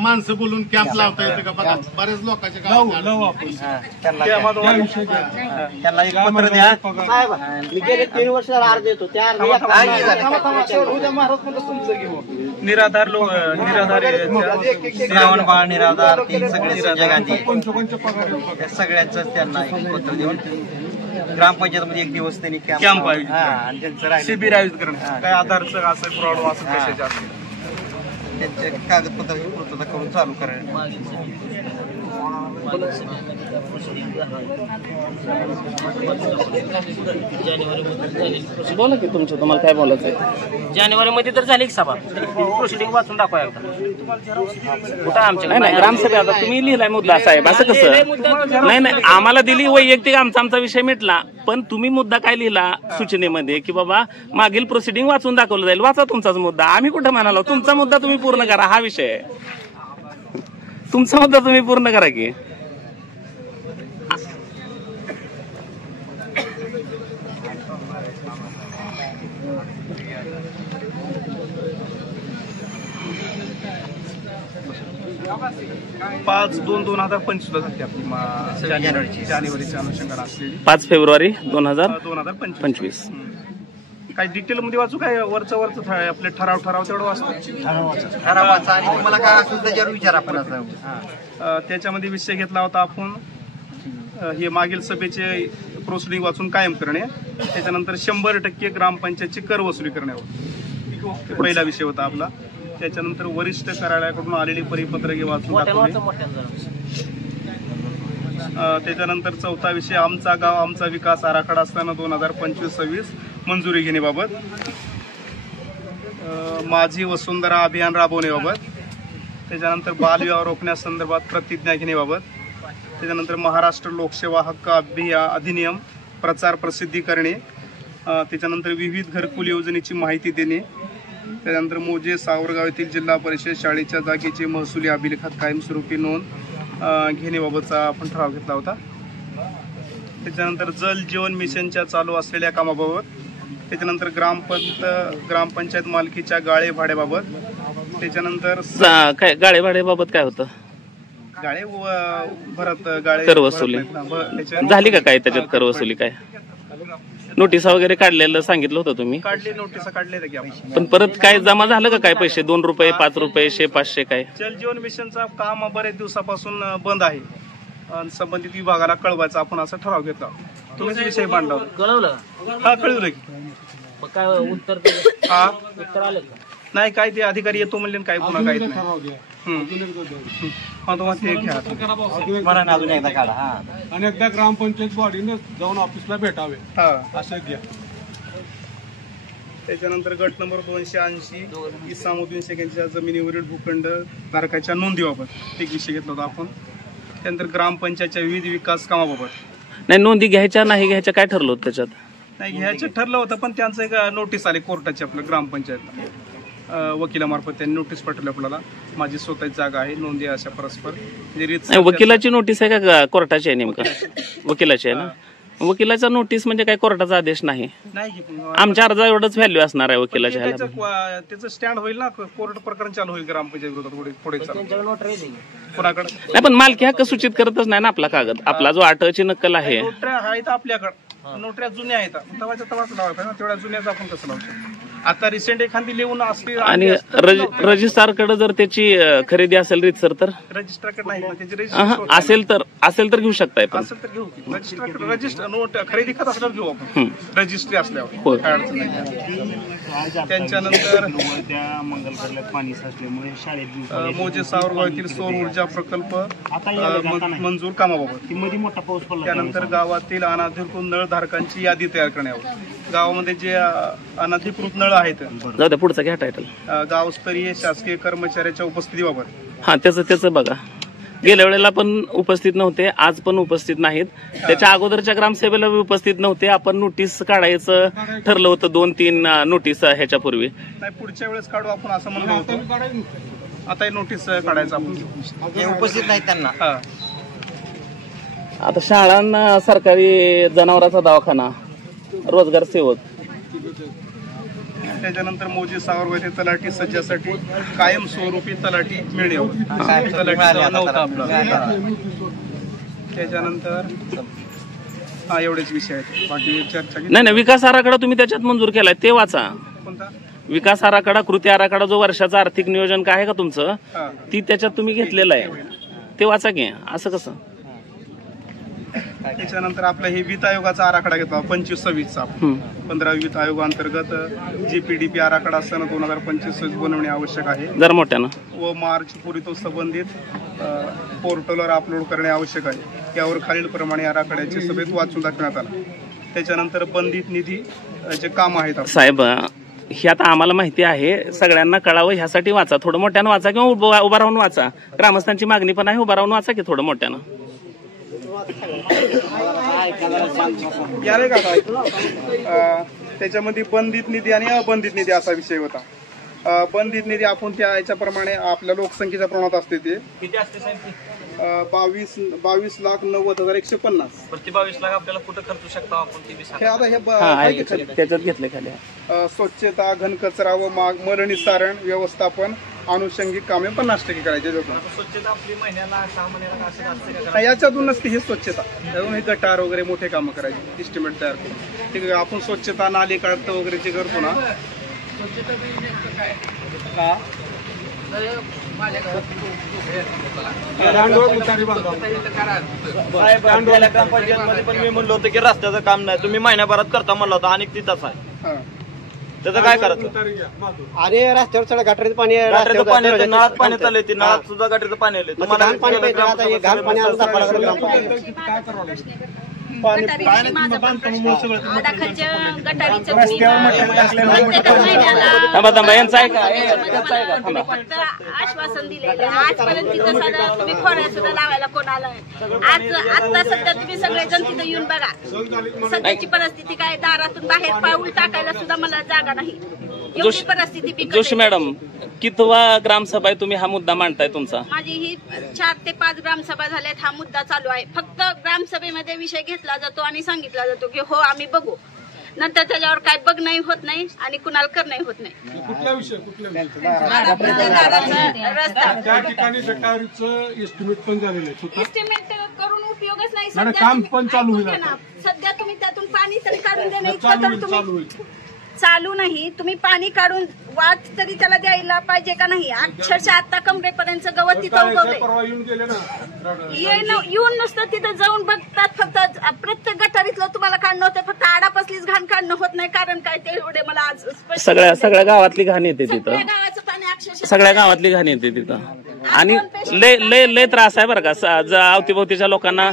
माणसं बोलून कॅम्प लावता येतं का बघा. बरेच लोकांचे त्यांना एक पत्र द्या. मी गेले 3 वर्षाला अर्ज देतो त्या निराधार श्रावण बाळ निराधार ते सगळे संजय गांधी सगळ्यांचं त्यांना एक पत्र देऊन ग्रामपंचायतमध्ये 1 दिवस त्यांनी कॅम्प शिबिर आयोजित करणं, काय आधारचं असं फ्रॉड असं कशाचे असेल त्यांचे कागदपत्राची पूर्तता करून चालू करायला. बोला की तुमचं तुम्हाला काय बोलायचं आहे. जानेवारीमध्ये तर झाली सभा, प्रोसिडिंग वाचून दाखवा एकदा. कुठं आमच्या नाही ग्रामसभा आता तुम्ही लिहिलाय मुद्दा साहेब, असं कसं नाही आम्हाला दिली वैयक्तिक आमचा विषय मिटला, पण तुम्ही मुद्दा काय लिहिला सूचनेमध्ये की बाबा मागील प्रोसिडिंग वाचून दाखवलं जाईल. वाचा तुमचाच मुद्दा, आम्ही कुठं म्हणालो. तुमचा मुद्दा तुम्ही पूर्ण करा, हा विषय आहे. तुमचा मुद्दा तुम्ही पूर्ण करा की. पाच 2/2025 झाली आपली जानेवारीच्या अनुषंगाने असलेली 5 फेब्रुवारी 2025. काय डिटेल मध्ये वाचू काय वरचं आपले ठराव तेवढं वाचतो. ठरावाचा आणि तुम्हाला काय असेल त्याच्यावर विचार आपण त्याच्यामध्ये विषय घेतला होता आपण हे मागील सभेचे प्रोसिडिंग वाचून कायम करणे, त्याच्यानंतर 100% ग्रामपंचायतची कर वसुली करण्यावर पहिला विषय होता आपला. त्याच्यानंतर वरिष्ठ कार्यालयाकडून आलेली परिपत्रके वाचून त्याच्यानंतर 4था विषय आमचा गाव आमचा विकास आराखडा असताना 2025-26 मंजुरी घेण्याबाबत, माझी वसुंधरा अभियान राबवण्याबाबत, त्याच्यानंतर बालविवाह रोखण्यासंदर्भात प्रतिज्ञा घेण्याबाबत, त्याच्यानंतर महाराष्ट्र लोकसेवा हक्क अधिनियम प्रचार प्रसिद्धी करणे, त्याच्यानंतर विविध घरकुल योजनेची माहिती देणे, त्याच्यानंतर मोजे सावरगाव येथील जिल्हा परिषद शाळेच्या जागेची महसुली अभिलेखात कायमस्वरूपी नोंद घेण्याबाबतचा आपण ठराव घेतला होता. त्याच्यानंतर जल जीवन मिशनच्या चालू असलेल्या कामाबाबत, त्याच्यानंतर ग्रामपंचायत मालकीच्या गाळे भाड्याबाबत, त्याच्यानंतर काय गाळे भाड्याबाबत काय होतं. गाळे कर वसुली झाली का काय त्याच्यात कर वसुली काय नोटिसा वगैरे काढलेलं सांगितलं होतं तुम्ही? काढले, नोटिसा काढले की आपण. पण परत काय जमा झालं का काय पैसे? 2 रुपये, 5 रुपये, 100, 500 काय? जल जीवन मिशनचं काम बरेच दिवसापासून बंद आहे आणि संबंधित विभागाला कळवायचा आपण असा ठराव घेतला. तुम्हीच विषय मांडला होता. कळवलं? हा, कळवलं की. मग काय उत्तर हा, उत्तर आलं का? नाही, काय ते अधिकारी येतो म्हणले काय पुन्हा काहीच नाही. हा, तुम्हाला ते घ्या. अजून एकदा काढा. हा, आणि एकदा ग्रामपंचायत बॉडीनं जाऊन ऑफिसला भेटावे हा, असं घ्या. त्याच्यानंतर गट नंबर 280 इसामुद्दीन शेख यांच्या जमिनीवरील भूखंड धारकाच्या नोंदीबाबत एक विषय घेतला होता आपण. त्यानंतर ग्रामपंचायतच्या विविध विकास कामाबाबत नाही, नोंदी घ्यायच्या नाही घ्यायच्या काय ठरलं होतं त्याच्यात? नाही, घ्यायचं ठरलं होतं, पण त्यांचं एक नोटीस आली कोर्टाची आपल्या ग्रामपंचायतला. वकिलामार्फत त्यांनी नोटीस पाठवली आपल्याला. माझी स्वतःची जागा आहे, नोंदी अशा परस्पर नाही, वकिलाची नोटीस आहे का कोर्टाची आहे? नेमकं वकिलाची आहे ना. वकिलाचा नोटीस म्हणजे काय कोर्टाचा आदेश नाही. आमच्या अर्जा एवढंच व्हॅल्यू असणार आहे वकिलाच्या ह्याला. त्याचं स्टँड होईल ना, कोर्ट प्रकरण चालू होईल ग्रामपंचायत विरोधात पुढे कोणाकडे. नाही, पण मालकी हक्क सूचित करतच नाही ना आपला कागद. आपला जो 8ची नक्कल आहे, नोटऱ्या आहेत आपल्याकडे, नोटऱ्या जुन्या आहेत. तवाच्या तवाच लावायचं ना, तेवढ्या जुन्याच आपण कसं लावू शकतो? आता रिसेंट एखादी लिहून असली आणि रजिस्ट्रारकडे जर त्याची खरेदी असेल रीतसर तर रजिस्ट्रारकडे नाही, त्याची रजिस्टर असेल तर घेऊ शकताय. पण असेल तर घेऊ. रजिस्टर नोट खरेदी करत असल्यावर घेऊ आपण, रजिस्ट्री असल्यावर काय अडचण नाही. त्यांच्यानंतर पाणी साचल्यामुळे शाळेत मोजे सावरगाव येथील सौर ऊर्जा प्रकल्प मंजूर कामाबाबत. मध्ये मोठा पाऊस पडला. त्यानंतर गावातील अनधिकृत नळ धारकांची यादी तयार करण्यावर. गावामध्ये जे अनधिकृत नळ आहेत, जाऊ द्या, पुढचा घ्या टायटल. गावस्तरीय शासकीय कर्मचाऱ्याच्या उपस्थितीबाबत. हा, त्याचं बघा. गेल्या वेळेला पण उपस्थित नव्हते, आज पण उपस्थित नाहीत. त्याच्या अगोदरच्या ग्रामसभेला उपस्थित नव्हते. आपण नोटीस काढायचं ठरलं होतं, 2-3 नोटीस ह्याच्यापूर्वी. नाही, पुढच्या वेळेस काढू आपण असं म्हणलं होतं. आता नोटीस काढायचं आपण. उपस्थित नाही त्यांना. आता शाळांना, सरकारी जनावरांचा दवाखाना, रोजगार सेवक. त्याच्यानंतर मोजे सावरगाव येथे तलाठी सज्जासाठी कायम स्वरूपी तलाठी मिळणे. नव्हता आपला. त्याच्यानंतर हा, एवढेच विषय आहेत. बाकी चर्चा नाही, विकास आराखडा तुम्ही त्याच्यात मंजूर केलाय, ते वाचा. कोणता विकास आराखडा, कृती आराखडा, जो वर्षाचा आर्थिक नियोजन काय आहे का तुमचं, ती त्याच्यात तुम्ही घेतलेलं आहे, ते वाचा की. असं कसं? त्याच्यानंतर आपला हे वित्त आयोगाचा आराखडा घेतला 25-26चा. 15 वित्त आयोगाअंतर्गत जीपीडीपी आराखडा सन 2025 बनवणे आवश्यक आहे. जर मोठ्यानं व मार्च पूर्वी तो संबंधित पोर्टलवर अपलोड करणे आवश्यक आहे. यावर खालील प्रमाणे आराखड्याची सभेत वाचून दाखवण्यात आला. त्याच्यानंतर बंधित निधी जे काम आहेत साहेब, हे आता आम्हाला माहिती आहे, सगळ्यांना कळावं ह्यासाठी वाचा. थोडं मोठ्यानं वाचा किंवा उभा राहून वाचा. ग्रामस्थांची मागणी पण आहे, उभा राहून वाचा की थोडं मोठ्यानं. त्याच्यामध्ये बंधित निधी आणि अबंधित निधी असा विषय होता. बंधित निधी आपण त्या याच्याप्रमाणे आपल्या लोकसंख्येच्या प्रमाणात असते. ते किती असते साहेब? 22,90,150. प्रति 22 लाख आपल्याला कुठं खर्चू शकता आपण? हे आता त्याच्यात घेतले खाली. स्वच्छता, घनकचरा व मल निस्सारण व्यवस्थापन, अनुषंगिक कामे 50% करायचे. स्वच्छता आपली महिन्याला 6 महिन्याला असं असते का? याच्यातून नसते हे स्वच्छता. त्यातून हे गटार वगैरे मोठे कामं करायचे, इस्टिमेट तयार करून. ठीक आहे, आपण स्वच्छता, नाली काढतो वगैरे जे करतो ना. पण मी म्हणलो होतं की रस्त्याचं काम नाही, तुम्ही महिन्याभरात करता म्हणलं होतं, आणि 3 तास आहे. त्याचं काय करायचं? अरे रस्त्यावर सगळं गटारीचं पाणी, गटारीचं पाणी येते, नळात पाणी चालू येते, नळात सुद्धा गटारीचं पाणी आले. तुम्हाला पाणी पाहिजे. आता हे घाण पाणी आणून आश्वासन दिलेलं आजपर्यंत तिथं साधं तुम्ही खोऱ्या सुद्धा लावायला कोण आलाय? आज आता सध्या तुम्ही सगळेजण तिथं येऊन बघा. सध्याची परिस्थिती काय, दारातून बाहेर पाऊल टाकायला सुद्धा मला जागा नाही. परिस्थिती. जोशी मॅडम, कितवा ग्रामसभा आहे तुम्ही हा मुद्दा मांडताय तुमचा? माझी ही 4 ते 5 ग्रामसभा झाल्यात. हा मुद्दा चालू आहे. फक्त ग्रामसभेमध्ये विषय घेतला जातो आणि सांगितला जातो की हो आम्ही बघू. नंतर त्याच्यावर काय बघणंही होत नाही आणि कुणाला करणंही होत नाही. कुठला विषय रस्ता त्या ठिकाणी गटारीचं एस्टिमेट पण झालेलं आहे. एस्टिमेट करून उपयोगच नाही. नाही, काम पण चालू होईल. सध्या तुम्ही त्यातून पाणी तरी काढून देणं इतकं तर तुम्ही चालू नाही. तुम्ही पाणी काढून वाट तरी त्याला द्यायला पाहिजे का नाही. अक्षरशः आता कमरेपर्यंत गवत तिथं उगवलंय. येऊन नुसतं तिथं जाऊन बघतात. फक्त प्रत्येक गटारीतलं तुम्हाला काढणं होतं. फक्त आडापासलीच घाण काढणं होत नाही. कारण काय ते एवढे मला आज सगळ्या गावातली घाण येते तिथं. गावाचं पाणी अक्षरशः सगळ्या गावातली घाण येते तिथं. आणि लय लय लय त्रास आहे बरं का. अवतीभोवतीच्या लोकांना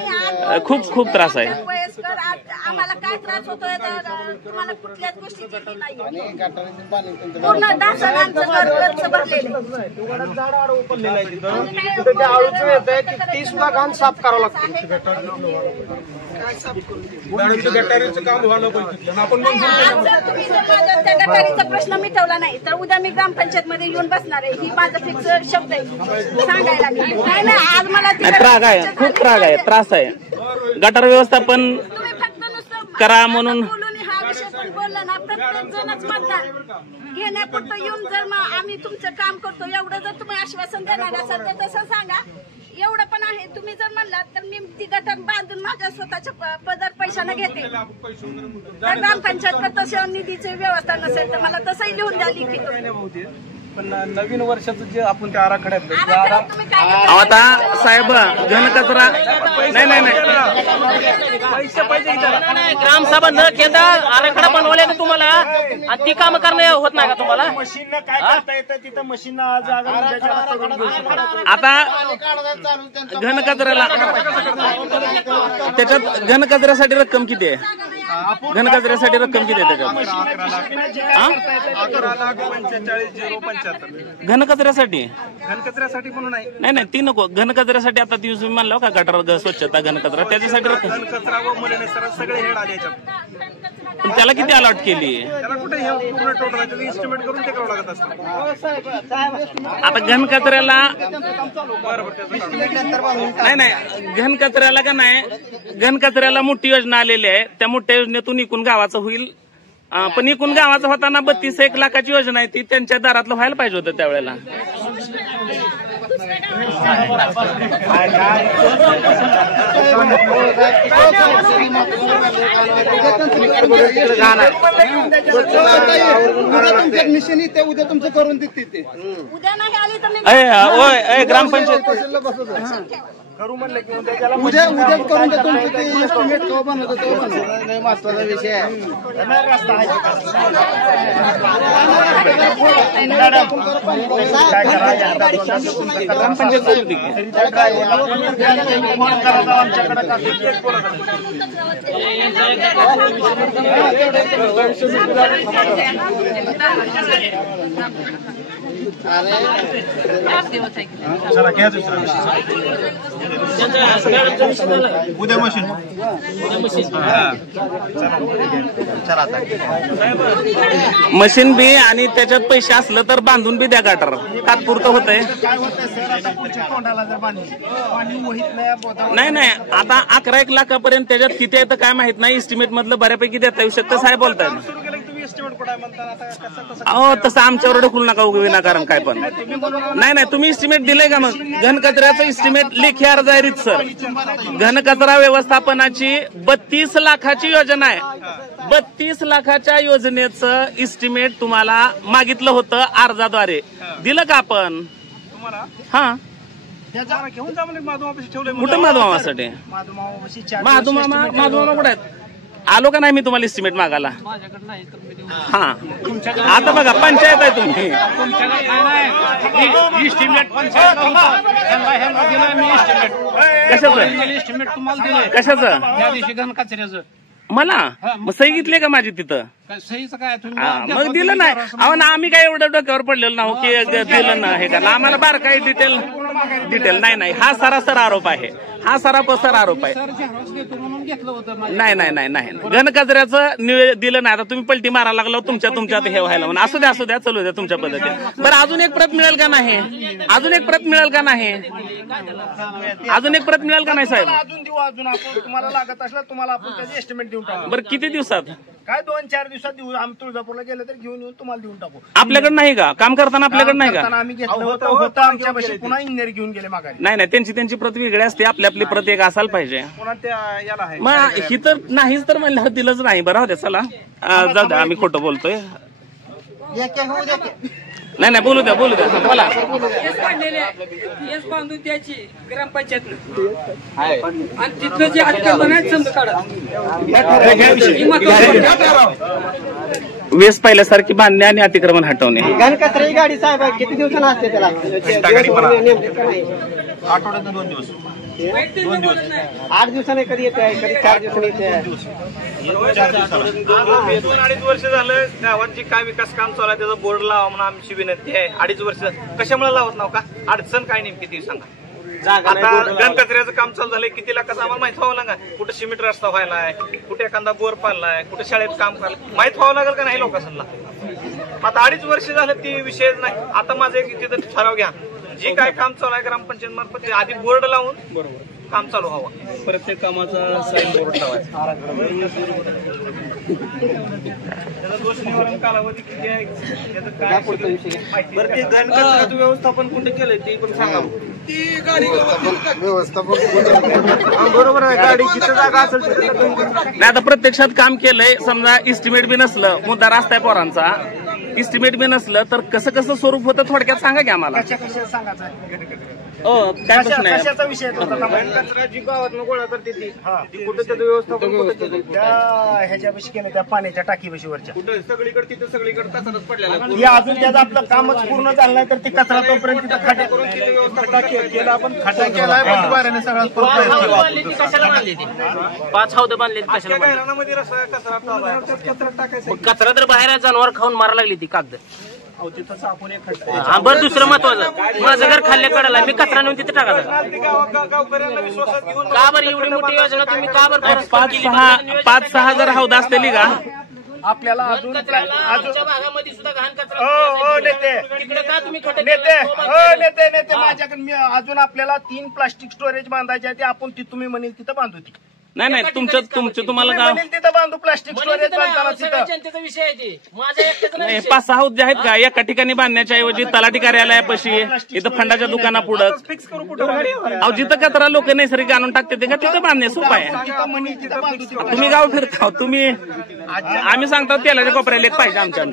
खूप त्रास आहे. वयस्कर आम्हाला काय त्रास होतोय तुम्हाला कुठल्याच गोष्टीची नाही. पूर्ण डासानं आमचं घर भरलेलं ती सुद्धा घाण साफ करावं लागतं. गटारीचं काम व्हायला पाहिजे. आपण जर तुम्ही माझा त्या गटारीचा प्रश्न मिटवला नाही तर उद्या मी ग्रामपंचायत मध्ये येऊन बसणार आहे. ही माझा फिक्स शब्द आहे सांगायला. नाही आज मला त्राग आहे. खूप त्राग आहे. त्रास आहे. गटार व्यवस्थापन करा म्हणून हा विषय पण बोलला ना. प्रत्येक जणच मतदार घेण्यापुरतं येऊन जर आम्ही तुमचं काम करतो एवढं जर तुम्ही आश्वासन देणार असाल तर तसं सांगा. एवढं पण आहे. तुम्ही जर म्हणलात तर मी ती गटर बांधून माझ्या स्वतःच्या पदर पैशाने घेते. तर ग्रामपंचायत तसं निधीची व्यवस्था नसेल तर मला तसंही लिहून द्या लिखित. पण नवीन वर्षाचं जे आपण त्या आराखड्यात आता साहेब घनकचरा नाही पैसे ग्रामसभा न घेता आराखडा बनवले तर तुम्हाला आणि ती काम करणं होत नाही का तुम्हाला. मशीन काय करता येतं तिथं मशीन आता घनकचऱ्याला त्याच्यात घनकचऱ्यासाठी रक्कम किती आहे. घनकचऱ्यासाठी रक्कम किती आहे त्याच्यात. घनकचऱ्यासाठी म्हणून नाही ती नको. घनकचऱ्यासाठी आता तुम्ही म्हणला का गटार स्वच्छता घनकचरा त्याच्यासाठी घनकचरा व मलिन सगळे हेड आले याच्यात. पण त्याला किती अलॉट केली. त्याला कुठे पूर्ण टोटल एस्टिमेट करून ते करावं लागत असतं. आता घनकचऱ्याला नाही घनकचऱ्याला का नाही. घनकचऱ्याला मोठी योजना आलेली आहे. त्या मोठ्या योजनेतून इकून गावाचं होईल. पण इकून गावाचं होताना 32 लाखाची योजना आहे ती त्यांच्या दारातलं व्हायला पाहिजे होतं त्यावेळेला. मिशन ते उद्या तुमचं करून देते ते. उद्या नाही आली तर ग्रामपंचायत करू म्हणलं की उद्या करून देतो. एस्टिमेट केव्हा बनवतो तेव्हा महत्वाचा विषय आहे. उद्या मशीन मशीन बी आणि त्याच्यात पैसे असलं तर बांधून बी द्या गटार. तात्पुरतं होतंय. नाही आता 11 लाखापर्यंत त्याच्यात किती आहे तर काय माहित नाही. एस्टिमेट मधलं बऱ्यापैकी देता येऊ शकतं साहेब बोलताय. अहो तसं आमच्यावर ढकलू नका उगा विनाकारण काय पण. नाही तुम्ही एस्टिमेट दिलंय का. मग घनकचऱ्याचं एस्टिमेट लेखी अर्ज आहे सर. घनकचरा व्यवस्थापनाची 32 लाखाची योजना आहे. 32 लाखाच्या योजनेचं एस्टिमेट तुम्हाला मागितलं होतं अर्जाद्वारे. दिलं का आपण. हा घेऊन जा म्हणजे माधुमापाशी ठेवलंय. कुठं माधुमामासाठी. माधुमामा कुठे आहेत. आलो का नाही मी तुम्हाला एस्टिमेट मागायला. हा आता बघा पंचायत आहे तुम्ही. कशाचं मला मग सही घेतली का माझी तिथं. मग दिलं नाही. अहो ना आम्ही काय एवढं डोक्यावर पडलेलं ना की दिलं ना हे का. आम्हाला बार काही डिटेल नाही. हा सरासर आरोप आहे. हा सरासर आरोप आहे. नाही घनकचऱ्याचं दिलं नाही. आता तुम्ही पलटी मारायला लागलो तुमच्यात हे व्हायला म्हणून. असू द्या चालू द्या तुमच्या पद्धतीने. बरं अजून एक प्रत मिळेल का नाही. अजून एक प्रत मिळेल का नाही साहेब. अजून देऊ. अजून आपण तुम्हाला लागत असलं तुम्हाला आपण त्याचे एस्टिमेट देऊन टाकू. बरं किती दिवसात. काय 2-4 दिवसात देऊ. आम्ही तुळजापूरला गेलं तर घेऊन येऊन तुम्हाला देऊन टाकू. आपल्याकडे नाही का काम करताना? आपल्याकडे नाही का? आम्ही घेतलं होतं आमच्या पाशी, पुन्हा इंजिनियर घेऊन गेले मागायला. नाही त्यांची प्रत वेगळी असते, आपली प्रत एक असायला पाहिजे. पुन्हा त्या याला आहे मग ही तर नाहीच तर म्हणलं दिलंच नाही. बरं होते चला जाऊ द्या, आम्ही खोटं बोलतोय. नाही बोलू द्या बोला. बांधून द्यायची ग्रामपंचायत आणि तिथलं जे अतिक्रमण आहे समजा काढा. वेस पहिल्यासारखी बांधणे आणि अतिक्रमण हटवणे. घनकचऱ्याची गाडी साहेब किती दिवसाला असते त्याला? आठवड्यातून 2 दिवस 8 दिवसाने कधी येते, कधी 4 दिवसांनी येते. 2-2.5 वर्ष झालं गावात जे काय विकास काम चालू आहे त्याचा बोर्ड लावा म्हणून आमची विनंती आहे. 2.5 वर्ष कशामुळे लावत नाव का? अडचण काय नेमकी ती सांगा. आता घनकचऱ्याचं काम चालू झालंय, किती लाखाचं आम्हाला माहित व्हावं लागेल. कुठे सिमेंट रस्ता व्हायलाय, कुठे एखादा बोर पाडलाय, कुठे शाळेत काम करायला माहित व्हावं लागेल का नाही लोकांना? आता 2.5 वर्ष झालं ती विषयच नाही. आता माझं एक तिथं ठराव घ्या, जे काय काम चालू आहे ग्रामपंचायत मार्फत आधी बोर्ड लावून काम चालू व्हावं. प्रत्येक कामाचा साईन बोर्ड लावायचा. त्याचा दोष निवारण कालावधी किती आहे, त्याचं काय बरं ते घनकचऱ्याचं व्यवस्थापन कुठे केलंय ते पण सांगा. बरोबर आहे, गाडी जिथं जागा असेल नाही आता प्रत्यक्षात काम केलंय. समजा इस्टिमेट बी नसलं, मुद्दा रास्ता आहे पोरांचा, इस्टिमेट बी नसलं तर कसं स्वरूप होतं थोडक्यात सांगा की आम्हाला. कशा सांगायचं? काय प्रश्न आहे? कशाचा विषय घनकचरा जी गावात गोळा करते ती कुठे त्याचं व्यवस्थापन कुठे केलं? त्या ह्याच्यापाशी केलं, त्या पाण्याच्या टाकीपाशी वरच्या. कुठे सगळीकडे तिथं सगळीकडे कचराच पडलेला. हे अजून त्याचं आपलं कामच पूर्ण झालं नाही तर ती कचरा तोपर्यंत तिथं खाट्या करून तिथे व्यवस्था केला. आपण खाट्या केलाय सगळा कशाला बांधली ती? 5 हौद बांधले कशाला? गायरानामध्ये कचरा टाकायचा. कचरा तर बाहेर जनावर खाऊन मारा लागली ती कागद. तिथंच आपण एक बरं दुसरं महत्वाचं, माझं घर खाल्ल्या कडाला मी कचरा नेऊन तिथे टाकायचा. गावकऱ्यांना विश्वासात घेऊन का बरं एवढी मोठी योजना तुम्ही का बरं 5-6 जर हौद असलेली का आपल्याला अजून आमच्या भागामध्ये सुद्धा घाण कचरा तिकडे का तुम्ही नेते माझ्याकडे अजून आपल्याला 3 प्लास्टिक स्टोरेज बांधायचे आहे. ते आपण तुम्ही म्हणेल तिथं बांधू. ती नाही तुमचं तुम्हाला का तिथं बांधू प्लास्टिक स्टोरेज बांधताना तिथं. जनतेचा विषय आहे ते, माझ्या एकट्याचा नाही. विषय. 5-6 हौद जे आहेत का एका ठिकाणी बांधण्याच्या ऐवजी तलाठी कार्यालयापाशी, इथं फंडाच्या दुकानापुढं, फिक्स करू कुठं जिथं कचरा लोक नैसर्गिक आणून टाकते ते का तिथं बांधणे सोपं आहे. तुम्ही गाव फिरता, तुम्ही आम्ही सांगतो तेलाच्या कोपऱ्याला एक पाहिजे आमच्या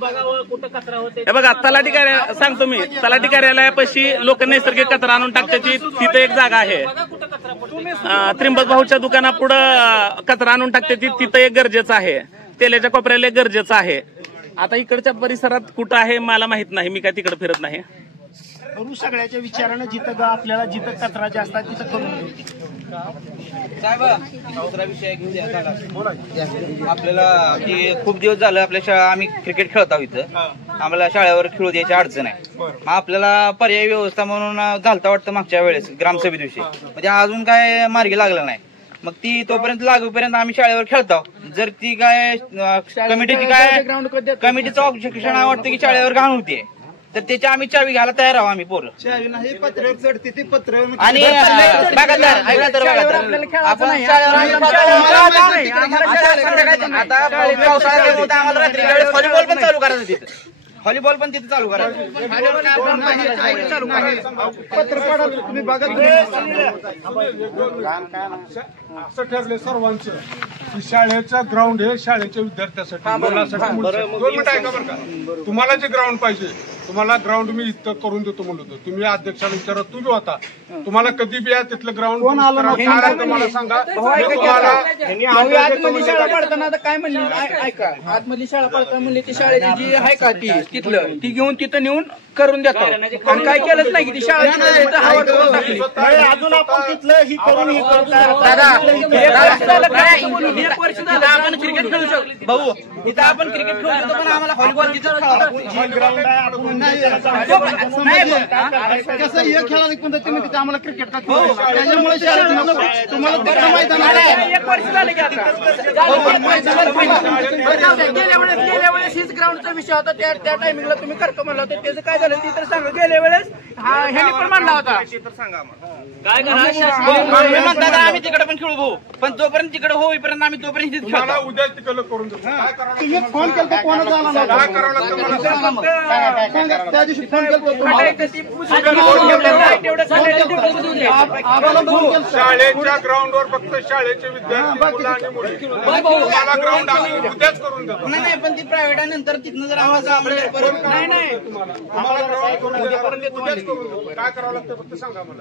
बघावं कुठं कचरा होते. हे बघा तलाठी कार्यालय सांगतो मी, तलाठी कार्यालयापाशी लोक नैसर्गिक कचरा आणून टाकते तिथे एक जागा आहे. त्रिंबक भाऊच्या दुकानापुढं कचरा आणून टाकते तिथं एक गरजेचं आहे. तेलाच्या कोपऱ्याला एक गरजेचं आहे. आता इकडच्या परिसरात कुठं आहे मला माहित नाही, मी काय तिकडे फिरत नाही. करू सगळ्याच्या विचारानं जिथं आपल्याला जिथं कचरा जास्त आहे तिथं करून देऊ. साहेब दुसरा विषय घेऊन द्या. आपल्याला खूप दिवस झालं आपल्या शाळा आम्ही क्रिकेट खेळत आहोत इथं, आम्हाला शाळेवर खेळू द्यायची अडचण आहे. मग आपल्याला पर्यायी व्यवस्था म्हणून घालता वाटतं मागच्या वेळेस ग्रामसभे दिवशी, म्हणजे अजून काय मार्गी लागलं नाही. मग ती तोपर्यंत लागूपर्यंत आम्ही शाळेवर खेळतो. जर ती काय कमिटीचं ऑब्जेक्शन वाटतं की शाळेवर घाण होतीये तर त्याची आम्ही चावी घ्यायला तयार आहोत आम्ही पोरं. नाही पत्र्यावर चढते ती पत्र आणि ऐका तर आपण आता पावसाळ्यात आम्हाला रात्री व्हॉलीबॉल पण चालू करायचं तिथं, व्हॉलीबॉल पण तिथे चालू करायचं. तुम्ही बघत असं ठरले सर्वांचं की शाळेचं ग्राउंड हे शाळेच्या विद्यार्थ्यासाठी मुलासाठी. 2 मिनिटं ऐका बरं का. तुम्हाला जे ग्राउंड पाहिजे, तुम्हाला ग्राउंड मी इथं करून देतो म्हणलो होतो. तुम्ही अध्यक्षाला विचारा, तुम्ही होता, तुम्हाला कधी बी या तिथलं ग्राउंड मला सांगा. आतमधली शाळा पडताना आता काय म्हणली ऐका, आतमधली शाळा पडताना म्हणली ती शाळेची जी आहे का तिथलं ती घेऊन तिथं नेऊन करून देतो. पण काय केलंच नाही की ती शाळा अजून आपण तिथलं ही करून ही करून एक वर्ष झालं आपण क्रिकेट खेळू शकतो भाऊ, इथं आपण क्रिकेट खेळू शकतो पण आम्हाला व्हॉलीबॉल तिथं ग्राउंड आहे. आपण कसं एक खेळायला पण तुम्ही तिथे आम्हाला क्रिकेट का त्याच्यामुळे तुम्हाला मैदान एक वर्ष झालं की आता गेल्या वेळेस हीच ग्राउंडचा विषय होता. त्या टायमिंगला तुम्ही करतो म्हणला होता, त्याचं काय झालं ती तर सांगा. गेल्या वेळेस ह्यांनी पण मांडला होता. काय करा आम्ही तिकडे पण खेळू भाऊ. पण तोपर्यंत तिकडे होईपर्यंत आम्ही तोपर्यंत तिथे मला खेळतो. उद्या तिकडे करून देतो. काय करावं लागतं? तुम्ही फोन केला तर कोणाचा आला नव्हता? काय करावं लागतं मला सांगा. त्या दिवशी फोन केला शाळेच्या ग्राउंडवर फक्त शाळेचे विद्यार्थी मुलं आणि मुली. मला ग्राउंड आम्ही उद्याच करून देतो. नाही पण ती प्रायव्हेट नंतर तिथनं जर आम्हाला आम्हाला ग्राउंड उद्याच करून देतो. काय करावं लागतं फक्त सांगा मला.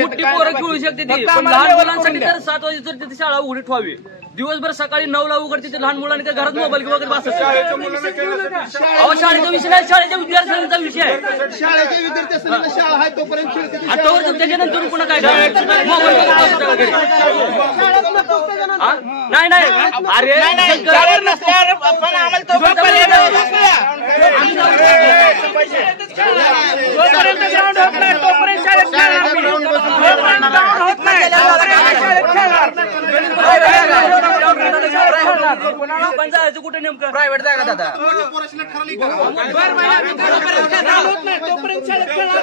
मोठी पोरं खेळू शकते ती, पण लहान मुलांसाठी तर 7 वाजे तर तिथे शाळा उघडी ठेवावी. दिवसभर सकाळी 9ला उघडते ते लहान मुलांनी घरात मोबाईल वगैरे बसत. शाळेच्या मुलांना खेळण्यासाठी अहो शाळेचा विषय नाही, शाळेच्या विद्यार्थ्यांचा विषय आहे. शाळेच्या विद्यार्थी असताना शाळा आहे तोपर्यंत खेळते ती. आता त्याच्यानंतर पुन्हा काय मोबाईल बसत वगैरे. नाही नाही अरे शाळेत नसल्यावर पण आम्हाला तोपर्यंत पर्याय जोपर्यंत ग्राउंड होत नाही तोपर्यंत शाळेत खेळणार मी. जोपर्यंत ग्राउंड होत नाही तोपर्यंत शाळेत खेळणार. पण जायचं कुठे नेमकं? प्रायव्हेट जागा दादा. होत नाही तोपर्यंत शाळेत खेळणार.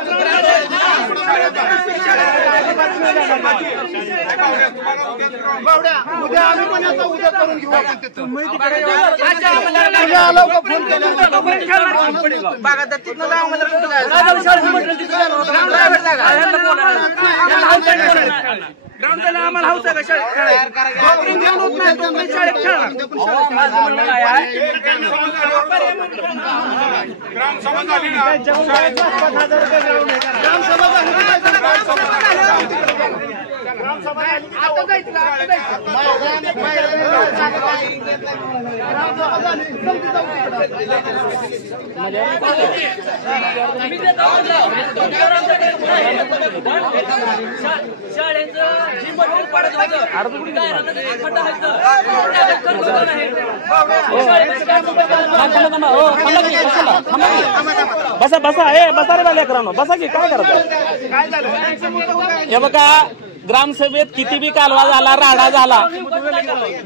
उद्या आम्ही पण आता उद्या करून घेऊ आपण तिथं. फोन केला बागा तिथनं जाऊ मला कुठं जायचं? ग्राउंड त्याला आम्हाला हौस आहे का शाळेत खेळायला? होत नाही तोपर्यंत शाळेत खेळणार. माझं म्हणणं काय आहे, ग्रामसभा झाली ना. शाळेचं जी मटेरियल पाडत बसा बसा बसा रे बाल्या करावं बसा की काय करत हे बघा. ग्रामसभेत किती बी कालवा झाला राडा झाला,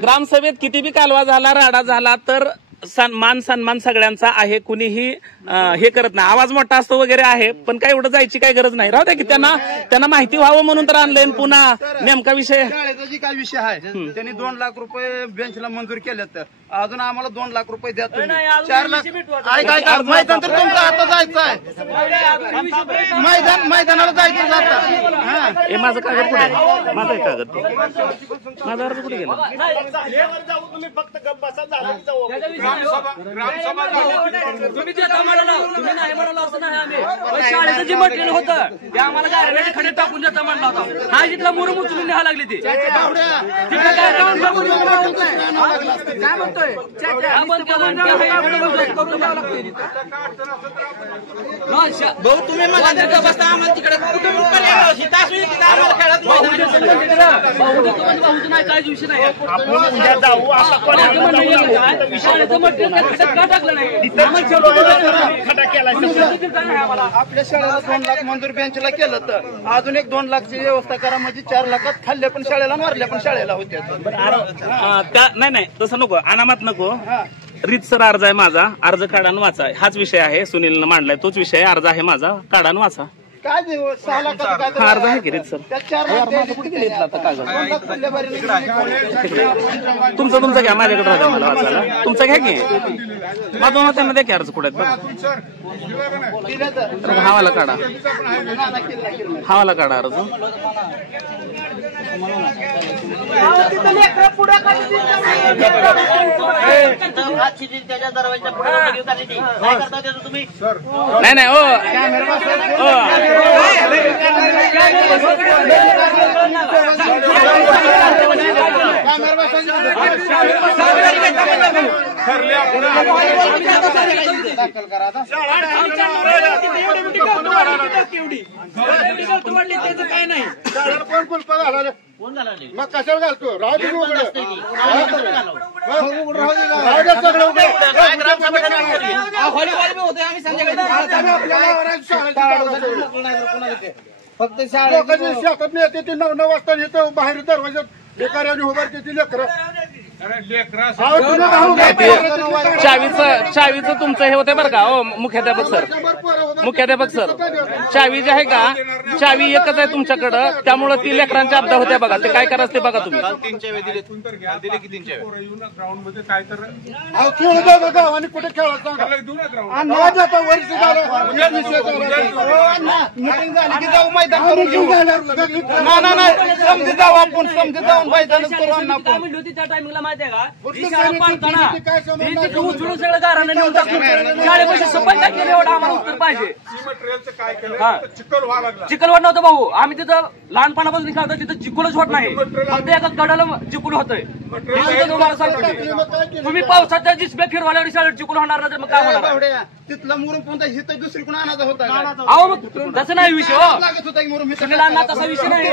ग्रामसभेत किती बी कालवा झाला राडा झाला तर मान सन्मान सगळ्यांचा आहे. कुणीही हे करत नाही. आवाज मोठा असतो वगैरे आहे पण काय एवढं जायची काही गरज नाही. राहू द्या की त्यांना माहिती व्हावं म्हणून तर आणलंय. पुन्हा नेमका विषय शाळेचा जी काय विषय आहे त्यांनी 2 लाख रुपये बेंचला मंजूर केलेत. अजून आम्हाला 2 लाख रुपये द्या तुम्ही. 4 लाख काय मैदान तर तुमचं आता जायचं आहे. मैदानाला जायचं जाता. हे माझं कागद कुठे आहे? माझा एक कागद माझा अर्ज कुठे गेला? तुम्ही देता म्हणाला, तुम्ही नाही म्हणाला असं नाही. आम्ही पण शाळेचं जे मटेरियल होतं ते आम्हाला गारव्याचे खडे टाकून देता म्हणला होता. हा जिथला मुरुम उचलून न्यावं लागली ती तिथलं काय ground टाकून काय म्हणतोय आपण करून द्यावं लागतं. भाऊ तुम्ही मला तिथं बसता आम्हाला तिकडे कुठे भाऊचं नाही काहीच विषय नाही. उद्या जाऊ शाळेचं मटेरियल का टाकलं नाही? आपल्या शाळेला 2 लाख मंजूर बेंचला केलं तर अजून एक 2 लाखची व्यवस्था करा म्हणजे 4 लाखात खाल्ल्या पण शाळेला मारल्या पण शाळेला होत्या. नाही तसं नको, अनामात नको. रीतसर अर्ज आहे माझा. अर्ज काढा आणि वाचा. हाच विषय आहे. सुनीलनं मांडलाय तोच विषय. अर्ज आहे माझा, काढा आणि वाचा. काय 6 लाखाचं हा अर्ज आहे की रीतसर. त्या 4 लाख कुठे गेले आता कागद? तुमचं घ्या, माझ्याकडे राहता मला वाचायला. तुमचं घ्या की माझं त्यांना द्या की अर्ज कुठे हावाला काढा. हावाला काढा अर्ज. त्याच्या दरवाजा तुम्ही नाही ओ काय नाही मग कशाला घालतो? राहू दे फक्त शाळेत येते 9 वाजता येतो बाहेर दरवाजात बेकार्याने उभारते ती लेकरं. चावीचं तुमचं हे होतं बरं का हो मुख्याध्यापक सर चावी जी आहे का चावी एकच आहे तुमच्याकडं त्यामुळे ती लेकरांच्या अपघात होत्या बघा ते काय करायचं ते बघा तुम्ही ग्राउंड मध्ये काय तर आणि कुठे खेळत जाऊ मैदान समजे जाऊ आपण समजे जाऊन मैदानच करू काय म्हणली होती त्या टायमिंगला माहितीये का ही शाळा पाळताना उचलून सगळं गाराने नेऊन टाकलं शाळेपाशी सफाई केली एवढं आम्हाला उत्तर पाहिजे चिखल नव्हतं भाऊ आम्ही तिथं लहानपणापासून खेळतो तिथं चिखलच होत नाही फक्त एका गडाला चिखल होतंय तुम्हाला सांगतो तुम्ही पावसाच्या जिसब्या फिरवायला शाळेत चिखल होणार नाही मग काय होणार तिथला मुरुम कोणता हित दुसरी कोण आणायचा होता अहो मग तसं नाही विषय हो तसा विषय नाही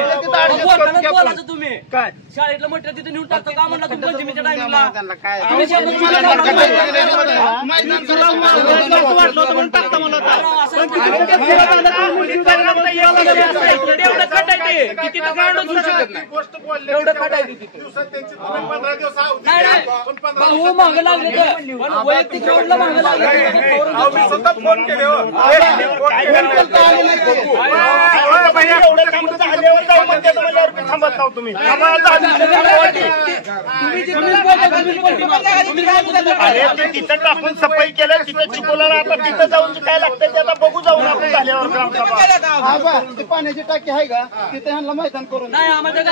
बोलायचं तुम्ही काय शाळेतलं म्हटलं तिथे नेऊन टाकतो का म्हणलं तुम्ही पंचमीच्या टायमिंगला एवढं खटायचे किती होऊ शकत नाही एवढं खटायचे नाही भाऊ मागं लागले तर वैयक्तिक रोडला मागं लागले फोन केले थांबत नाव तुम्ही तिथं टाकून सफाई केलं तिथं चिकोला आता तिथं जाऊन काय लागतं ते आता बघू जाऊन आपण झाल्यावर पाण्याची टाकी आहे का तिथे ह्यांना मैदान करून नाही आम्हाला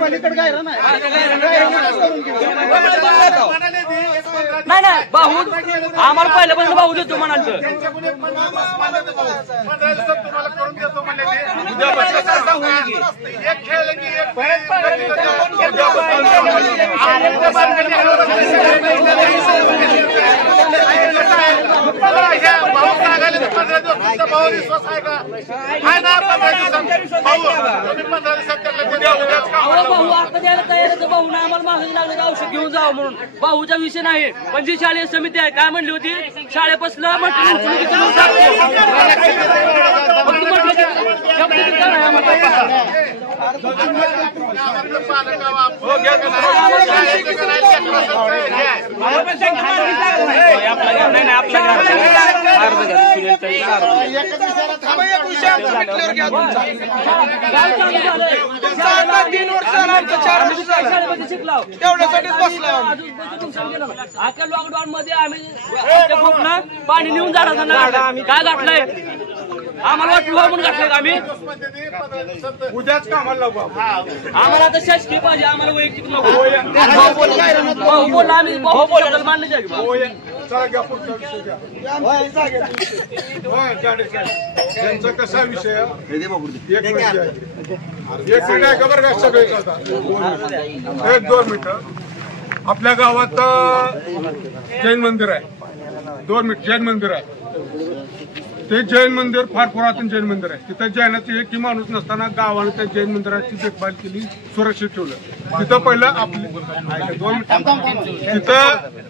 पलीकडे गायरा नाही नाही भाऊ आम्हाला पहिल्यापासून भाऊ देतो म्हणाल तुम्हाला करून देतो एक खेळ की भाऊ विश्वास आहे का भाऊ आता द्यायला तयार आहे भाऊ नाही आम्हाला मागणी लागलं औषध घेऊन जावं म्हणून भाऊचा विषय नाही पण जी शालेय समिती आहे काय म्हणली होती शाळेपासून आता लॉकडाऊन मध्ये आम्ही पाणी नेऊन जाणार काय घातलंय आम्हाला वाटलं म्हणून घातलंय आम्ही उद्याच कामाला लागू आम्हाला आता शासकीय पाहिजे आम्हाला वैयक्तिक भाऊ बोलला आम्ही भाऊ बोलायला मान्य जाईल त्यांचा कसा विषय एक मिनिट आहे का बरं का सगळे एक 2 मिनिटं आपल्या गावात जैन मंदिर आहे 2 मिनिट जैन मंदिर आहे ते जैन मंदिर फार पुरातन जैन मंदिर आहे तिथं जैनाचे एकही माणूस नसताना गावाने त्या जैन मंदिराची देखभाल केली सुरक्षित ठेवलं तिथं पहिलं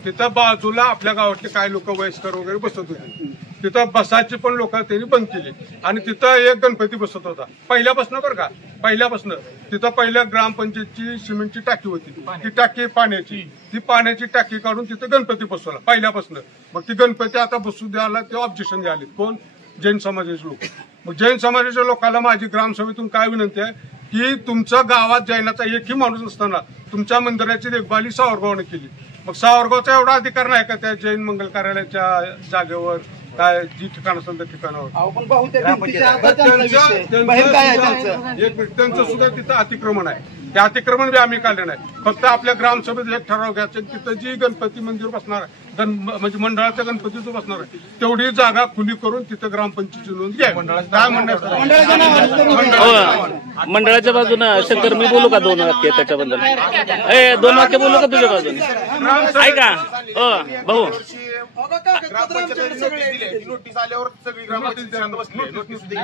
तिथं बाजूला आपल्या गावातले काही लोक वयस्कर वगैरे बसत होते तिथं बसायची पण लोक त्यांनी बंद केली आणि तिथं एक गणपती बसत होता पहिल्यापासून बरं का पहिल्यापासून तिथं पहिल्या ग्रामपंचायतची सिमेंटची टाकी होती ती टाकी पाण्याची ती पाण्याची टाकी काढून तिथं गणपती बसवला पहिल्यापासून मग ती गणपती आता बसू द्यायला ते ऑब्जेक्शन द्याले कोण जैन समाजाचे लोक मग जैन समाजाच्या लोकांना माझी ग्रामसभेतून काय विनंती आहे की तुमच्या गावात जैनाचा एकही माणूस नसताना तुमच्या मंदिराची देखभाली सावरगावने केली मग सावरगावचा एवढा अधिकार नाही का त्या जैन मंगल कार्यालयाच्या जागेवर काय जी ठिकाण असेल त्या ठिकाणावर एक मिनिट त्यांचं सुद्धा तिथं अतिक्रमण आहे ते अतिक्रमण बी आम्ही काढलं नाही फक्त आपल्या ग्रामसभेत एक ठराव घ्यायचं तिथं जी गणपती मंदिर बसणार आहे म्हणजे मंडळाच्या गणपती जो बसणार आहे तेवढी जागा खुली करून तिथं ग्रामपंचायतीची नोंद घ्या काय मंडळाच्या बाजूनं शंकर मी बोलू का 2 वाक्य त्याच्याबद्दल 2 वाक्य बोलू का तुझ्या बाजूने ऐका भाऊ नोटीस आल्यावर सगळी ग्रामपंचायत नोटीस दिली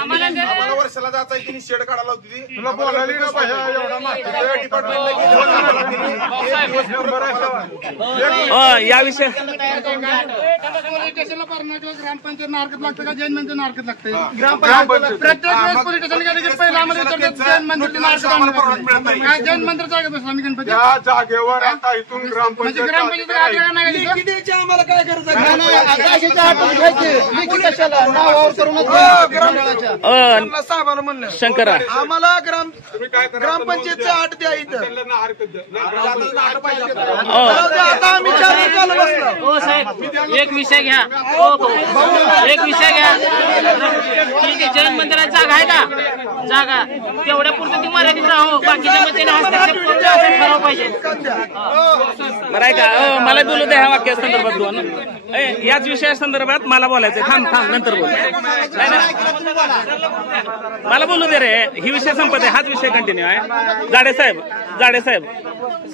आम्हाला वर्षाला जायचं तिने शेड काढायला होती तुला बोलायला या विषय स्टेशनला ग्रामपंचायत हरकत लागतं का जैन मंदिर हरकत लागतं? प्रत्येक वेळेस पोलीस स्टेशन गेले की पहिला आम्हाला विचारतात जैन मंदिरची काय जैन मंदिर जागा बसला आम्ही गणपती त्या जागेवर आता इथून म्हणजे ग्रामपंचायत आम्हाला काय करायचं साहेबाला म्हणलं शंकरा आम्हाला ग्रामपंचायतची आठ द्या इथं आता आम्ही हो साहेब एक विषय घ्या एक विषय घ्या ठीक आहे जैन मंदिरात जागा आहे का जागा तेवढ्या पुरतं ती मर्यादित राहो बाकीच्या मते हस्तक्षेप ठराव पाहिजे बरं आहे का मला बोलू द्या ह्या वाक्या संदर्भात दोन याच विषया संदर्भात मला बोलायचं थांब नंतर बोल मला बोलू दे रे ही विषय संपत आहे हाच विषय कंटिन्यू आहे जाडे साहेब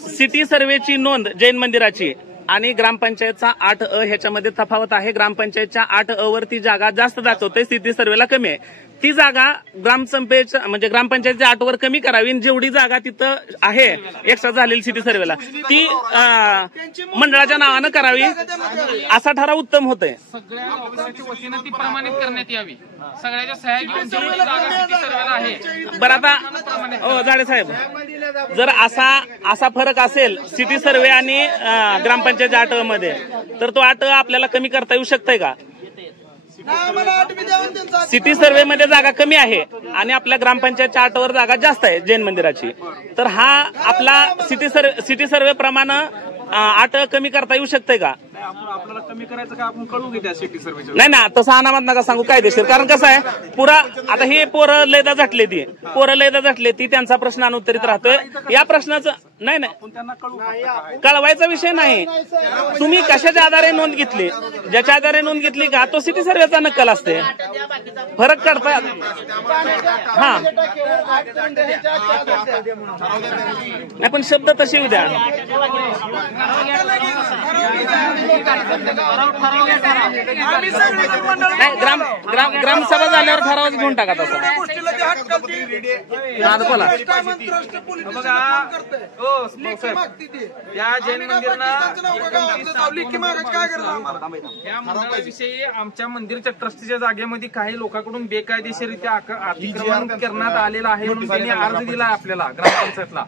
सिटी सर्वेची नोंद जैन मंदिराची आणि ग्रामपंचायतचा 8अ ह्याच्यामध्ये तफावत आहे. ग्रामपंचायतच्या 8अ वरती जागा जास्त दाखवते सिटी सर्वेला कमी आहे. ती जागा ग्रामसंपेच्या म्हणजे ग्रामपंचायतच्या 8 वर कमी करावी. जेवढी जागा तिथं आहे एक्स्ट्रा झालेली सिटी सर्वेला ती मंडळाच्या नावानं करावी असा ठराव उत्तम होतोय. सगळ्या लोकांच्या वतीनं ती प्रमाणित करण्यात यावी. सगळ्याच्या सह्या घेऊन जेवढी जागा सिटी सर्वेला आहे. बरं आता जाडे साहेब जर असा फरक असेल सिटी सर्वे आणि ग्रामपंचायतच्या 8 मध्ये तर तो 8 आपल्याला कमी करता येऊ शकतोय का? सिटी सर्वे मध्ये जागा कमी आहे आणि आपल्या ग्रामपंचायतच्या 8 वर जागा जास्त आहे जैन मंदिराची तर हा आपला सिटी सर्वे प्रमाणे 8 कमी करता येऊ शकतंय का? आपल्याला कमी करायचं का आपण कळू घेत्या सिटी सर्वेच्या नाही ना तसं अनामत नका सांगू कायदेशीर. कारण कसं आहे पुरा आता हे पोरं लयदा झटले ती त्यांचा प्रश्न अनुत्तरित राहतोय. या प्रश्नाचं नाही कळवायचा विषय नाही. तुम्ही कशाच्या आधारे नोंद घेतली ज्याच्या आधारे नोंद घेतली का तो सिटी सर्वेचा नक्कल असते. फरक करतात हा नाही पण शब्द तसे येऊ द्या. ग्रामसभा झाल्यावर ठराव घेऊन टाका तसा. या जैन मंदिराविषयी आमच्या मंदिरच्या ट्रस्टीच्या जागेमध्ये काही लोकांकडून बेकायदेशीररित्या अतिक्रमण करण्यात आलेलं आहे म्हणून त्यांनी अर्ज दिला आपल्याला ग्रामपंचायतला.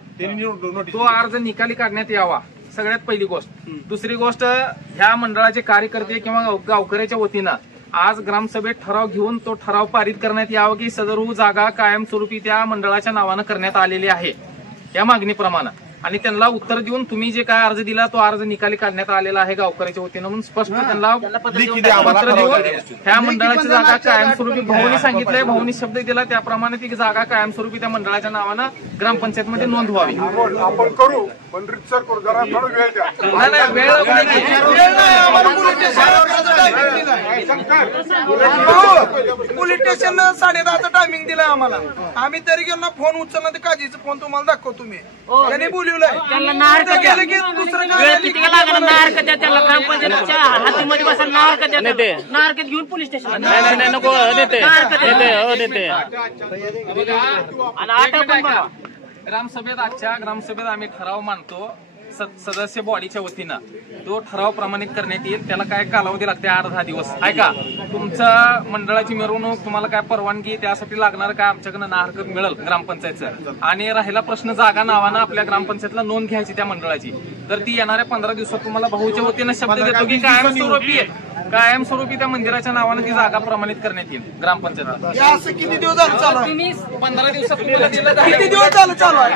तो अर्ज निकाली काढण्यात यावा सगळ्यात पहिली गोष्ट. दुसरी गोष्ट ह्या मंडळाचे कार्यकर्ते किंवा गावकऱ्याच्या वतीनं आज ग्रामसभेत ठराव घेऊन तो ठराव पारित करण्यात यावा की सदर जागा कायमस्वरूपी त्या मंडळाच्या नावानं करण्यात आलेली आहे या मागणीप्रमाणे. आणि त्यांना उत्तर देऊन तुम्ही जे काय अर्ज दिला तो अर्ज निकाली काढण्यात आलेला आहे गावकऱ्याच्या वतीनं म्हणून स्पष्ट त्यांना पत्र देऊन ह्या मंडळाची जागा कायमस्वरूपी भाऊनी सांगितलंय भाऊनी शब्द दिला त्याप्रमाणे ती जागा कायमस्वरूपी त्या मंडळाच्या नावानं ग्रामपंचायतमध्ये नोंद व्हावी. आपण करू पण रितसर करू जरा थोडं वेळ द्या. नाही वेळ पोलीस स्टेशन 10:30चा टायमिंग दिलाय आम्हाला. आम्ही तरी गेलो फोन उचलला तर काजीचा फोन तुम्हाला दाखवतो तुम्ही त्यांनी बोलवलंय त्यांना नाहरकत ग्रामपंचायतच्या हातीमध्ये बसायला नाहरकत घेऊन पोलीस स्टेशन नको नेते आणि 8 पण बघा. ग्रामसभेत आजच्या ग्रामसभेत आम्ही ठराव मांडतो सदस्य बॉडीच्या वतीनं. तो ठराव प्रमाणित करण्यात येईल. त्याला काय कालावधी लागते 8-10 दिवस. ऐका तुमच्या मंडळाची मिरवणूक तुम्हाला काय परवानगी त्यासाठी लागणार काय आमच्याकडनं नाहरकत मिळेल ग्रामपंचायतचं. आणि राहिला प्रश्न जागा नावानं आपल्या ग्रामपंचायतला नोंद घ्यायची त्या मंडळाची तर ती येणाऱ्या 15 दिवसात तुम्हाला भाऊच्या वतीनं शब्द देतो की कायमस्वरूपी त्या मंदिराच्या नावानं ती जागा प्रमाणित करण्यात येईल ग्रामपंचायतला. असं किती दिवस झालं चालू? 15 दिवसात तुम्हाला दिलं किती दिवस चालू आहे?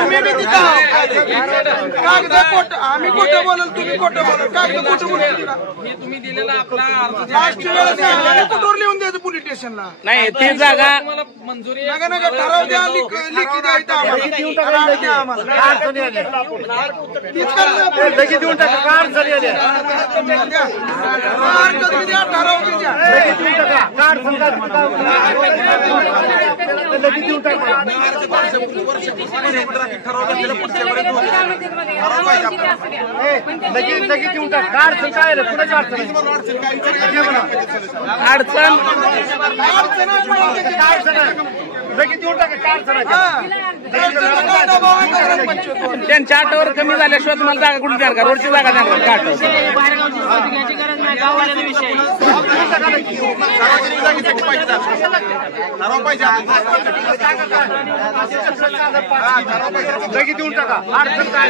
तुम्ही बी तिथं कागद खोटं आम्ही खोटं बोलल तुम्ही खोटं बोलल कागद खोटं बोलल हे तुम्ही दिलेला आपला अर्ज लास्ट वेळेला कुठवर लिहून द्यायचं पोलीस स्टेशनला. नाही ती जागा तुम्हाला मंजुरी नका ठराव द्या लिखी द्यायचं आम्हाला देऊन टाका कार झाली ठराव द्या त्यांच्या आटावर कमी झाल्याशिवाय तुम्हाला जागा कुठे द्याल का? रोडची जागा द्याल का आटावर? लगेच देऊन टाका. अडचण काय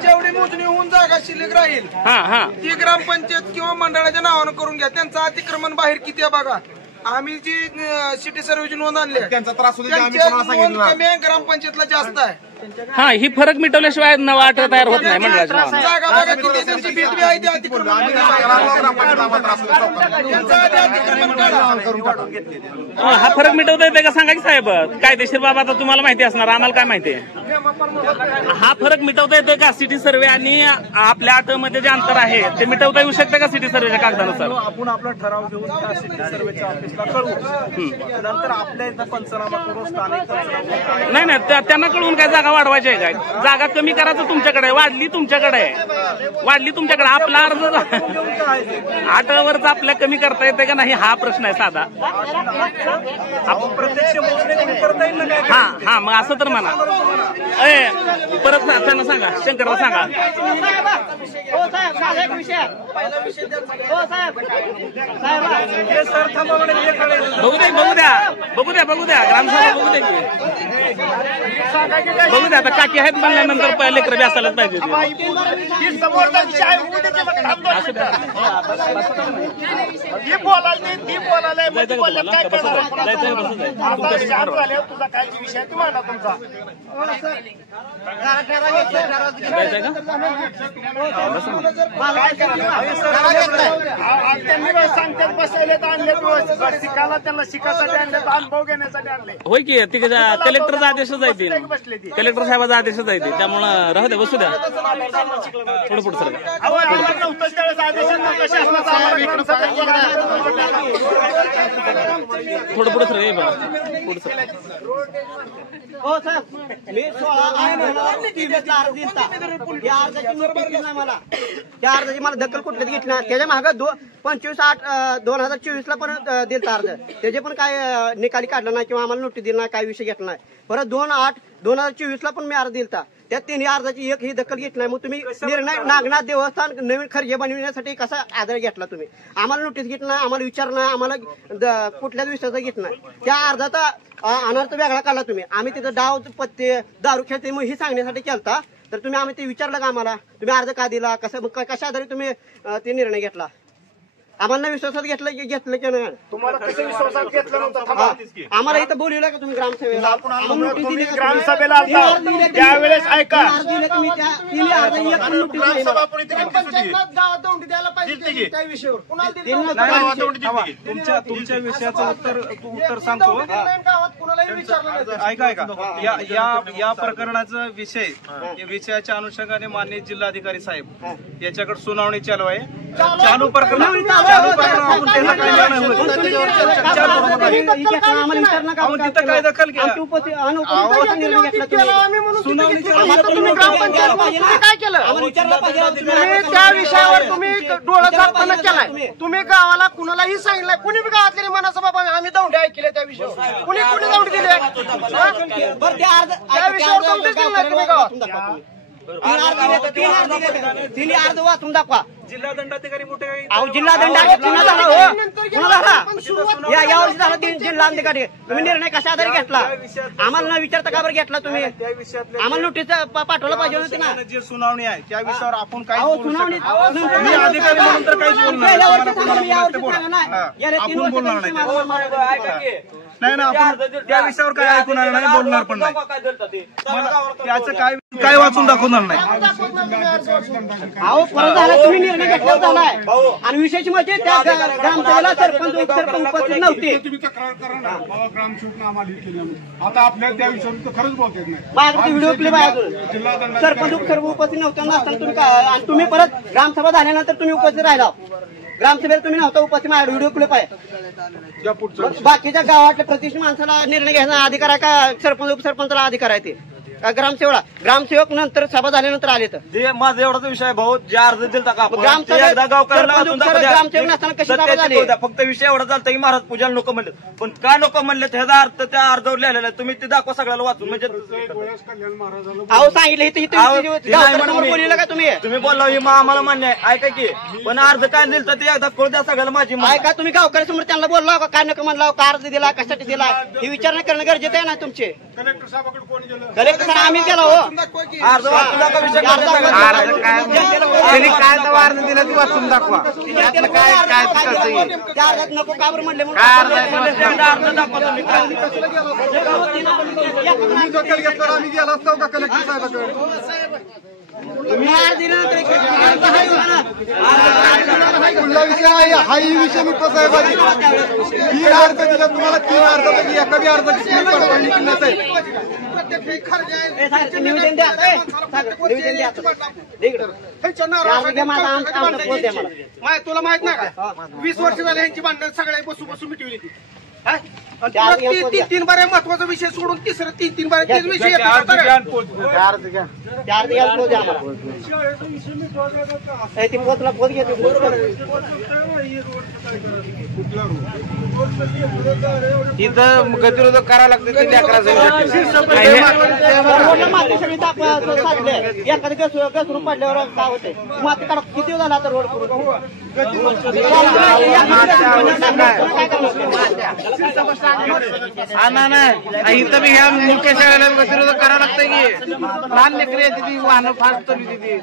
जेवढी मोजणी होऊन जागा शिल्लक राहील ती ग्रामपंचायत किंवा मंडळाच्या नावानं करून घ्या. त्यांचं अतिक्रमण बाहेर किती आहे बघा. आम्ही जी सिटी सर्व्हेची नोंद आणली त्यांचा त्रास नोंद कमी आहे, ग्रामपंचायतला जास्त आहे. हा, ही फरक मिटवल्याशिवाय नवा आठ तयार होत नाही मंडळाच्या नावानं. जागा बघा किती त्यांची भीती आहे, ते अतिक्रमण हा फरक मिटवता येते का सांगा की साहेब? कायदेशीर बाबा आता तुम्हाला माहिती असणार, आम्हाला काय माहिती आहे? हा फरक मिटवता येते का? सिटी सर्व्हे आणि आपल्या आटमध्ये जे अंतर आहे ते मिटवता येऊ शकते का सिटी सर्व्हेच्या कागदानुसार? आपण आपला ठराव घेऊन त्या सिटी सर्व्हेच्या ऑफिसला कळवू, नंतर आपल्या इथं पंचनामा करून स्थानिक नाही नाही, त्यांना कळवून काय जागा वाढवायची आहे काय? जागा कमी करायचं तुमच्याकडे आहे, वाढली तुमच्याकडे आहे, वाढली तुमच्याकडे. आपला अर्ज आटावरच आपल्या कमी करता येते का नाही हा प्रश्न आहे साधा. आपण प्रत्यक्ष मोजणी करता येईल ना? हा हा, मग असं तर म्हणा. परत ना त्यांना सांगा, शंकरला सांगा. बघू द्या ग्रामसभा बघू द्या आता. काकी आहेत म्हणल्यानंतर लेकर बी असायलाच पाहिजे. सांगतात बसायला आणले, शिकायला त्यांना शिकायसाठी आणले, अनुभव घेण्यासाठी आणले. होय की ते कलेक्टरचा आदेशच आहे, कलेक्टर साहेबाचा आदेशच आहे ते. त्यामुळं राहू द्या, बसू द्या. थोडं पुढे सर थोडं पुढे सर पुढे सर. हो साहेब, मी 16 अर्ज दिलता. या अर्जाची नोटीस दिली नाही मला. त्या अर्जाची मला दखल कुठल्याच घेतली नाही. त्याच्या मागे 25/8/2024 पण दिलता अर्ज. त्याचे पण काय निकाली काढला नाही किंवा आम्हाला नोटीस दिली नाही, काय विषय घेतला नाही. परत 2/8/2024 पण मी अर्ज दिलता. त्या तिन्ही अर्जाची एक ही दखल घेतली नाही. मग तुम्ही निर्णय नागनाथ देवस्थान नवीन खर्गे बनविण्यासाठी कसा आधार घेतला तुम्ही? आम्हाला नोटीस घेतली नाही, आम्हाला विचार नाही, आम्हाला कुठल्याच विषयाचा घेतला नाही. त्या अर्जाचा अनर्थ वेगळा काढला तुम्ही. आम्ही तिथं डाव पत्ते दारू खेळते मग ही सांगण्यासाठी केलता. तर तुम्ही आम्ही ते विचारलं का आम्हाला? तुम्ही अर्ज का दिला? कशा आधारे तुम्ही ते निर्णय घेतला? आम्हाला विश्वासात घेतलं की नाही? तुम्हाला कसं विश्वासात घेतलं नव्हतं? आम्हाला इथं बोलवलं का तुम्ही ग्रामसभेला? तुम्ही ग्रामसभेला आलता त्यावेळेस ऐका, तुमच्या विषयाचं उत्तर सांगतो. ऐका या प्रकरणाचा विषयाच्या अनुषंगाने माननीय जिल्हाधिकारी साहेब याच्याकडे सुनावणी चालू आहे. चालू प्रकरण तिथं काय दखल घ्या. काय केलं त्या विषयावर? तुम्ही डोळा झाकपणा केलाय. तुम्ही गावाला कुणालाही सांगितलंय, कुणी बी गावातले मनाचा बाबा आम्ही दौंडी ऐकले त्या विषयावर. कुणी दौंडी दिले त्या विषयावर? दौंडी दिली नाही तुम्ही गावात. तिन्ही अर्ज वाचून दाखवा. जिल्हा दंडाधिकारी मोठे जिल्हा दंडाधिकारी यावर्षी झाला जिल्हाधिकारी. तुम्ही निर्णय कशा आधारे घेतला? आम्हाला न विचारता का बरं घेतला तुम्ही? आम्हाला नोटीस पाठवलं पाहिजे होती ना. जे सुनावणी आहे त्या विषयावर आपण काय सुनावणी अधिकारी म्हणून तर काहीच बोलणार नाही ना. आपण त्या विषयावर काय ऐकून नाही, बोलणार पण नाही. त्याचं काय वाचून दाखवणार नाही. परत झाला तुम्ही निर्णय घेतला झालाय. आणि विशेष म्हणजे त्या ग्रामसभेला सरपंच उपस्थित नव्हते. तुम्ही तक्रार करा ना बाबा ग्रामसेवकनं आम्हाला केली. आता आपल्याला त्या विषयावर खरंच बोलतात नाही. माझ्याकडे व्हिडिओ क्लिप आहे अजून. सरपंच उपस्थित नव्हते नसताना तुम्ही आणि तुम्ही परत ग्रामसभा झाल्यानंतर तुम्ही उपस्थित राहिला. ग्रामसभेला तुम्ही नव्हता उपस्थित, माझ्या व्हिडिओ क्लिप आहे. बाकीच्या गावातल्या प्रतिष्ठित माणसाला निर्णय घ्यायचा अधिकार आहे का सरपंच उपसरपंचाला अधिकार आहे ते का ग्रामसेवक नंतर सभा झाल्यानंतर आले तर माझा एवढाच विषय आहे भाऊ, जे अर्ज दिलता का ग्रामसेवक नसताना कशी सभा झाली? फक्त विषय एवढा चालता की महाराज पूजाला नको म्हणले, पण का नको म्हणले ह्याचा अर्थ त्या अर्जावर लिहिलेला आहे. तुम्ही ते दाखवा सगळ्याला वाचून. म्हणजे अहो सांगितलं बोलले का तुम्ही बोलला ही आम्हाला मान्य आहे, ऐका की, पण अर्ज काय दिलता ते एकदा कळू द्या सगळ्याला माझी. ऐका तुम्ही गावकरी समोर त्यांना बोलला का काय नको म्हणला, का अर्ज दिला, कशासाठी दिला, हे विचारणा करणं गरजेचं आहे ना तुमचे. कलेक्टर साहेबाकडे कोण गेलं? कलेक्टर आम्ही केला हो अर्ज वाचून दाखवा विषय काय अर्ज दिला ती वाचून दाखवा. त्या अर्जात नको का बरं म्हणले अर्ज दाखवा तुम्ही. आम्ही गेला असतो का कलेक्टर साहेबाकडे? हाही विषय मी साहेबांनी 3 अर्ज दिला तुम्हाला, 3 अर्जापैकी एका बी अर्जाची निवेदन द्या, तुला माहित नाही का 20 वर्ष झाले यांची भांडण सगळ्या बसून मिटवली. 3 बारे महत्वाचा विषय सोडून तिसरं 3 बारे तेच विषय पोचला पोच घेतो. तिथं गतिरोधक करावं लागतं ते एखादं घसरून पडल्यावर काय होते माती काढ. किती झाला आता रोड करून इथं बी ह्या मुख्य शाळेला गतिरोधक करावं लागतं की लहान लेकरी येते ती वाहनं फास्ट चालू तिथे.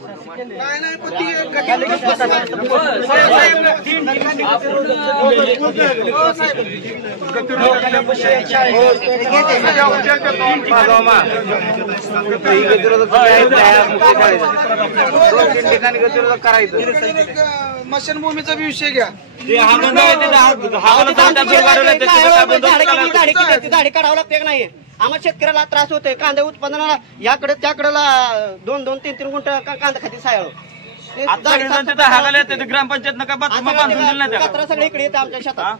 ठिकाणी गतिरोधक करायचं. मशानभूमीचा विषय घ्या. झाडे काढावं लागते का नाही? आम्हाला शेतकऱ्याला त्रास होतोय, कांदा उत्पादनाला याकडे त्याकडेला 2-2-3-3 गुंठ कांदा खाती सायळ ग्रामपंचायत नका बांधून दिलं नाही कचरा सगळं इकडे येतं आमच्या शेतात.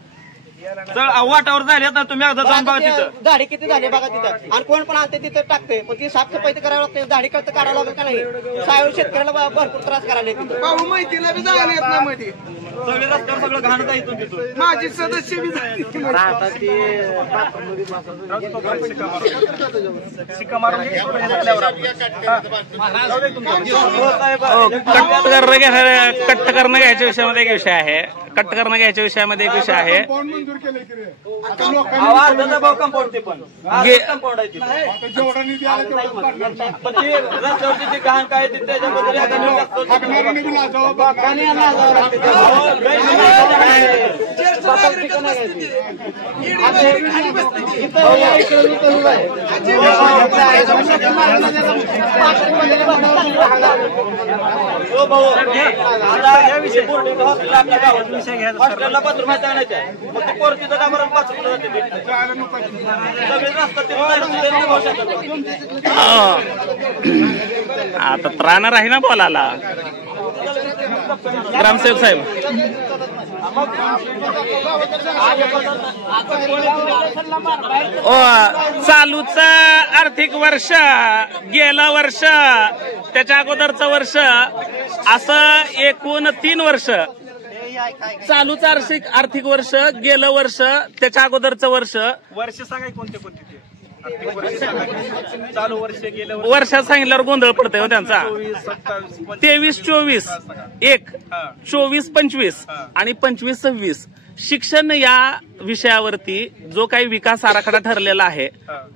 वाटावर झाले आता तुम्ही एकदा जाऊन बघा तिथं झाडे किती झाले बघा तिथं. आणि कोण पण आणते तिथं टाकते, पण ती साफसफाई तर करावं लागते. झाडी करता काढावं लागेल का नाही? सायळ शेतकऱ्याला भरपूर त्रास करायला येते. भाऊ माहितीला बी जागा येत नाही मध्ये सगळे रस्त्यावर सगळं घाणत आहे इथून तिथून. माझी सदस्य बी कट्ट करणं घ्यायच्या विषयामध्ये एक विषय आहे. कट्ट करणं घ्यायच्या विषयामध्ये एक विषय आहे. भाऊ कंपाऊंड ते पण कंपाऊंड आहे रस्त्यावरची जी घाण काय त्याच्याबद्दल हॉस्टेलला बाथरूम आहे चांगल्याच्या मग ते पोर तिथं का बरं बाथरूमला आता त्राणार आहे ना बोलायला ग्रामसेवक साहेब. चालूच आर्थिक वर्ष, गेलं वर्ष, त्याच्या अगोदरचं वर्ष, असं एकूण 3 वर्ष. चालूच आर्थिक वर्ष, गेलं वर्ष, त्याच्या अगोदरचं वर्ष. वर्ष सांगाय कोणते कोणते चालू वर्ष गेलं वर्षात सांगितल्यावर गोंधळ पडतोय हो त्यांचा. 23-24 1, 24-25 आणि 25-26 शिक्षण या विषयावरती जो काही विकास आराखडा ठरलेला आहे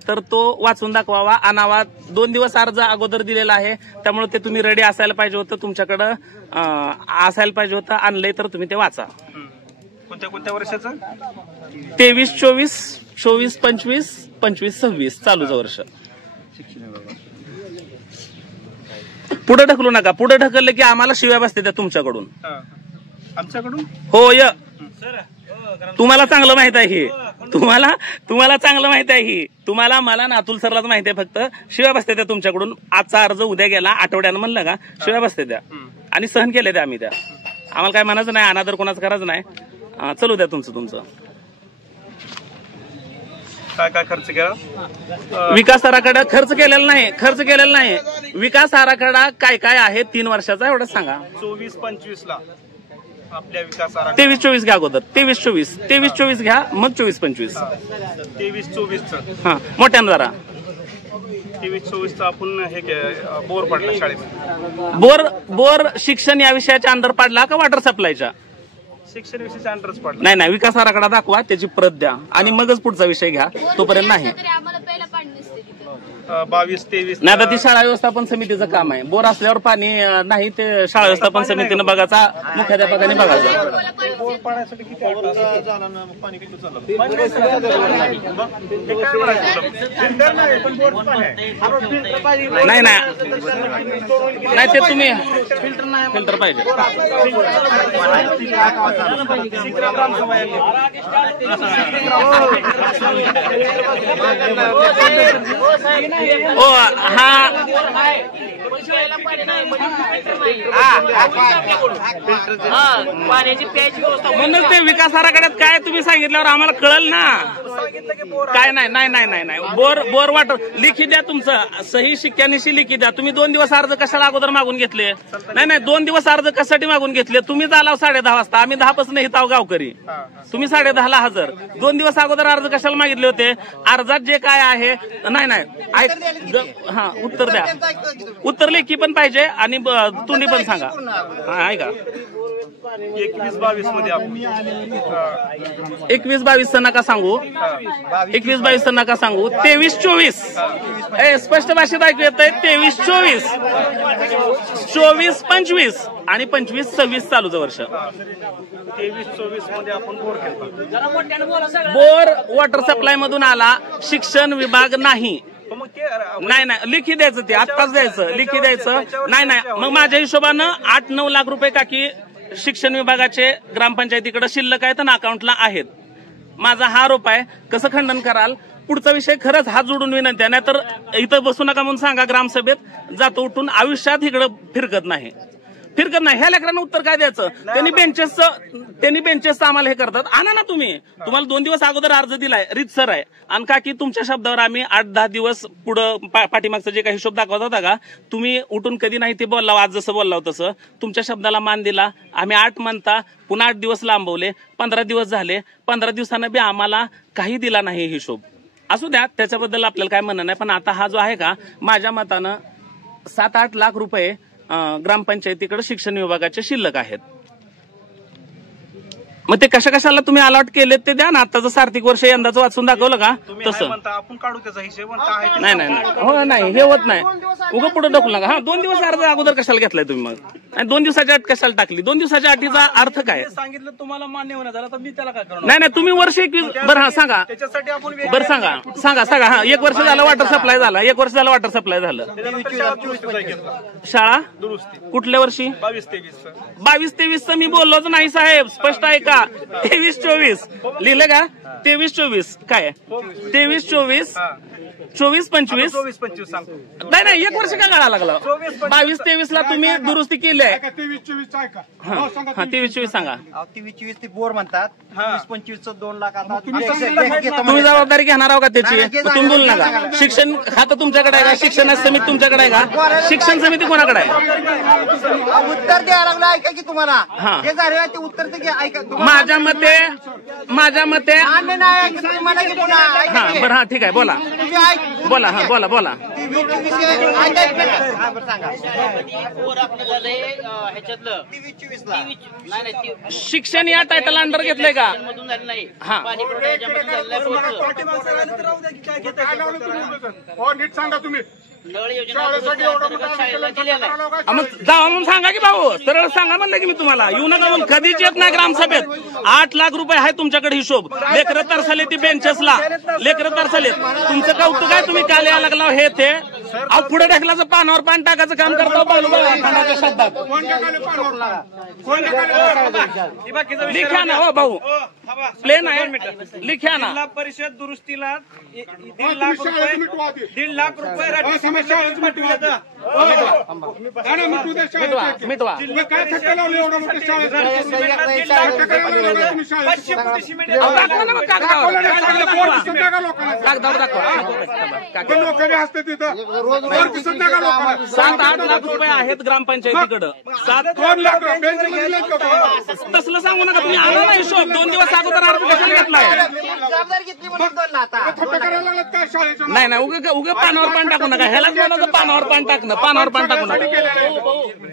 तर तो वाचून दाखवावा, आणावा. 2 दिवस अर्ज अगोदर दिलेला आहे, त्यामुळे ते तुम्ही रेडी असायला पाहिजे होतं, तुमच्याकडं असायला पाहिजे होतं. आणलंय तर तुम्ही ते वाचा. कोणत्या कोणत्या वर्षाचं? 23-24, 24-25, 25-26 चालूचं वर्ष. पुढे ढकलू नका. पुढे ढकललं की आम्हाला शिव्या बसते त्या तुमच्याकडून. आमच्याकडून हो य तुम्हाला चांगलं माहित आहे ही. तुम्हाला चांगलं माहित आहे ही. तुम्हाला मला नातुल सरलाच माहिती आहे. फक्त शिव्या बसते त्या तुमच्याकडून. आजचा अर्ज उद्या गेला, आठवड्यानं म्हणलं का शिव्या बसते त्या, आणि सहन केले त्या आम्ही त्या. आम्हाला काय म्हणायचं नाही, अनादर कोणाचं करायचं नाही. चलू द्या तुमचं. काय खर्च केला? विकास आराखडा खर्च केलेला नाही. विकास आराखडा काय आहे 3 वर्षाचा एवढं सांगा. 24-25 ला आपल्या विकास आराखडा 23-24 घ्या अगोदर. 23-24 घ्या, मग 24-25. 23-24 हा मोठ्यानं जरा. 23-24 आपण हे बोर पडला शाळेमध्ये. बोर शिक्षण या विषयाच्या अंडर पडला का वॉटर सप्लायच्या? शिक्षण विषयाच्या अंडरच पडला. नाही विकास आराखडा दाखवा, त्याची प्रत द्या आणि मगच पुढचा विषय घ्या. तोपर्यंत नाही. 22-23 नाही आता ती शाळा व्यवस्थापन समितीचं काम आहे. बोर असल्यावर पाणी नाही ते शाळा व्यवस्थापन समितीनं बघायचा, मुख्याध्यापकांनी बघायचा. बोर पाण्यासाठी किती पाणी किती चाललं? नाही ते तुम्ही फिल्टर पाहिजे. पाण्याची प्यायची व्यवस्था म्हणूनच ते विकास आराखड्यात काय तुम्ही सांगितल्यावर आम्हाला कळलं ना. काय नाही बोर वॉटर लिखी द्या, तुमचं सही शिक्क्यानिशी लिखी द्या. तुम्ही 2 दिवस अर्ज कशाला अगोदर मागून घेतले? नाही 2 दिवस अर्ज कशासाठी मागून घेतले? तुम्हीच आलाव 10:30 वाजता, आम्ही 10 पासून हिताव गावकरी. तुम्ही 10:30ला हजर. 2 दिवस अगोदर अर्ज कशाला मागितले होते? अर्जात जे काय आहे नाही हा उत्तर द्या. उत्तर लेखी पण पाहिजे आणि तोंडी पण सांगा. ऐका 21-22 मध्ये आपण 21-22 नका सांगू. 21-22 नका सांगू. 23-24 स्पष्ट भाषेत ऐकू येत आहे. 23-24 24-25 आणि 25-26 चालूचं वर्ष. 23-24 मध्ये आपण बोर केला. बोर वॉटर सप्लाय मधून आला, शिक्षण विभाग नाही. नाही लिखी द्यायचं, ते आत्ताच द्यायचं, लिखी द्यायचं. नाही मग माझ्या हिशोबानं 8-9 लाख रुपये काकी शिक्षण विभागाचे ग्रामपंचायतीकडे शिल्लक आहेत ना अकाउंटला आहेत. माझा हा आरोप आहे. कसं खंडन कराल? पुढचा विषय खरंच हात जोडून विनंती आहे. नाहीतर इथं बसू नका म्हणून सांगा. ग्रामसभेत जातो उठून, आयुष्यात इकडं फिरकत नाही. ह्या लेकरांना उत्तर काय द्यायचं? त्यांनी बेंचेसचं आम्हाला हे करतात. आणा ना तुम्हाला 2 दिवस अगोदर अर्ज दिलाय, रीतसर आहे. आणि का की तुमच्या शब्दावर आम्ही 8-10 दिवस पुढं पाठीमागचा जे काही हिशोब दाखवत होता का, तुम्ही उठून कधी नाही ते बोललाव. आज जसं बोललाव तसं तुमच्या शब्दाला मान दिला. आम्ही 8 म्हणता पुन्हा 8 दिवस लांबवले. 15 दिवस झाले. 15 दिवसानं बी आम्हाला काही दिला नाही हिशोब. असू द्या, त्याच्याबद्दल आपल्याला काय म्हणणं नाही. पण आता हा जो आहे का, माझ्या मतानं 7-8 लाख रुपये ग्रामपंचायतीकडे शिक्षण विभागाचे शिल्लक आहेत. मग ते कशाला तुम्ही अलॉट केलेत ते द्या ना. आताचं आर्थिक वर्ष यंदाचं वाचून दाखवलं का तसं? आपण काढू त्याचा हिशेब. नाही हो नाही हे होत नाही. उगा पुढे ढकलू नका. 2 दिवस अर्ज अगोदर कशाला घेतलाय तुम्ही? मग आणि 2 दिवसाची अट कशाला टाकली? 2 दिवसाच्या अटीचा अर्थ काय? सांगितलं तुम्हाला मान्य होणार झाला तर मी त्याला काय करणार? नाही तुम्ही वर्ष 21 बरं सांगा. त्याच्यासाठी आपण बरं सांगा. हा 1 वर्ष झालं वॉटर सप्लाय झाला. 1 वर्ष झालं वॉटर सप्लाय झालं. शाळा दुरुस्ती कुठल्या वर्षी? 22-23 मी बोललोच नाही साहेब. स्पष्ट आहे का? 23-24 लिहिलं का? 23-24 काय? 23-24 24-25 नाही 1 वर्ष का गाळा लागला? 22-23 ला तुम्ही दुरुस्ती केली आहे. 23-24 सांगा. 23-24 ते बोर म्हणतात. 24-25 2 लाख. आता तुम्ही जबाबदारी घेणार आहो का त्याची? तुम्ही बोलू नका. शिक्षण खातं तुमच्याकडे आहे का? शिक्षण समिती तुमच्याकडे आहे का? शिक्षण समिती कोणाकडे आहे? उत्तर द्यायला लागलं. ऐका की तुम्हाला जे झाले ते उत्तर ते ऐका. माझ्या मते बरं हा ठीक आहे. बोला बोला शिक्षण या टायटल अंडर घेतलंय का? हा नीट सांगा तुम्ही. जावा म्हणून सांगा की भाऊ. सरळ सांगा म्हणलं की मी तुम्हाला. येऊ नका म्हणून कधीच येत नाही ग्रामसभेत. 8 लाख रुपये आहे तुमच्याकडे हिशोब. लेकरं तरसले ती बेंचेसला. लेकरं तरसलेत. तुमचं कौतुक आहे. तुम्ही काल यायला लागला हे ते पुढे ढकलाचं पानावर पान टाकायचं काम करता. बालूबाळा शब्दात लिख्या ना हो भाऊ. प्लेन आहे लिख्या ना. जिल्हा परिषद दुरुस्तीला 1.5 लाख रुपये शाळेचं मिटवा काय थक्का लावले एवढा मोठ्या शाळेत लोकांनी असते तिथं 7-8 लाख रुपये आहेत ग्रामपंचायतीकडं. 2 लाख तसलं सांगू नका तुम्ही. आला ना हिशोब 2 दिवस अगोदर आरक्षण घेतलाय. नाही नाही उगे पानावर पान टाकू नका. ह्यालाच म्हणायचं पानावर पान टाकणं. पानावर पान टाकू नका.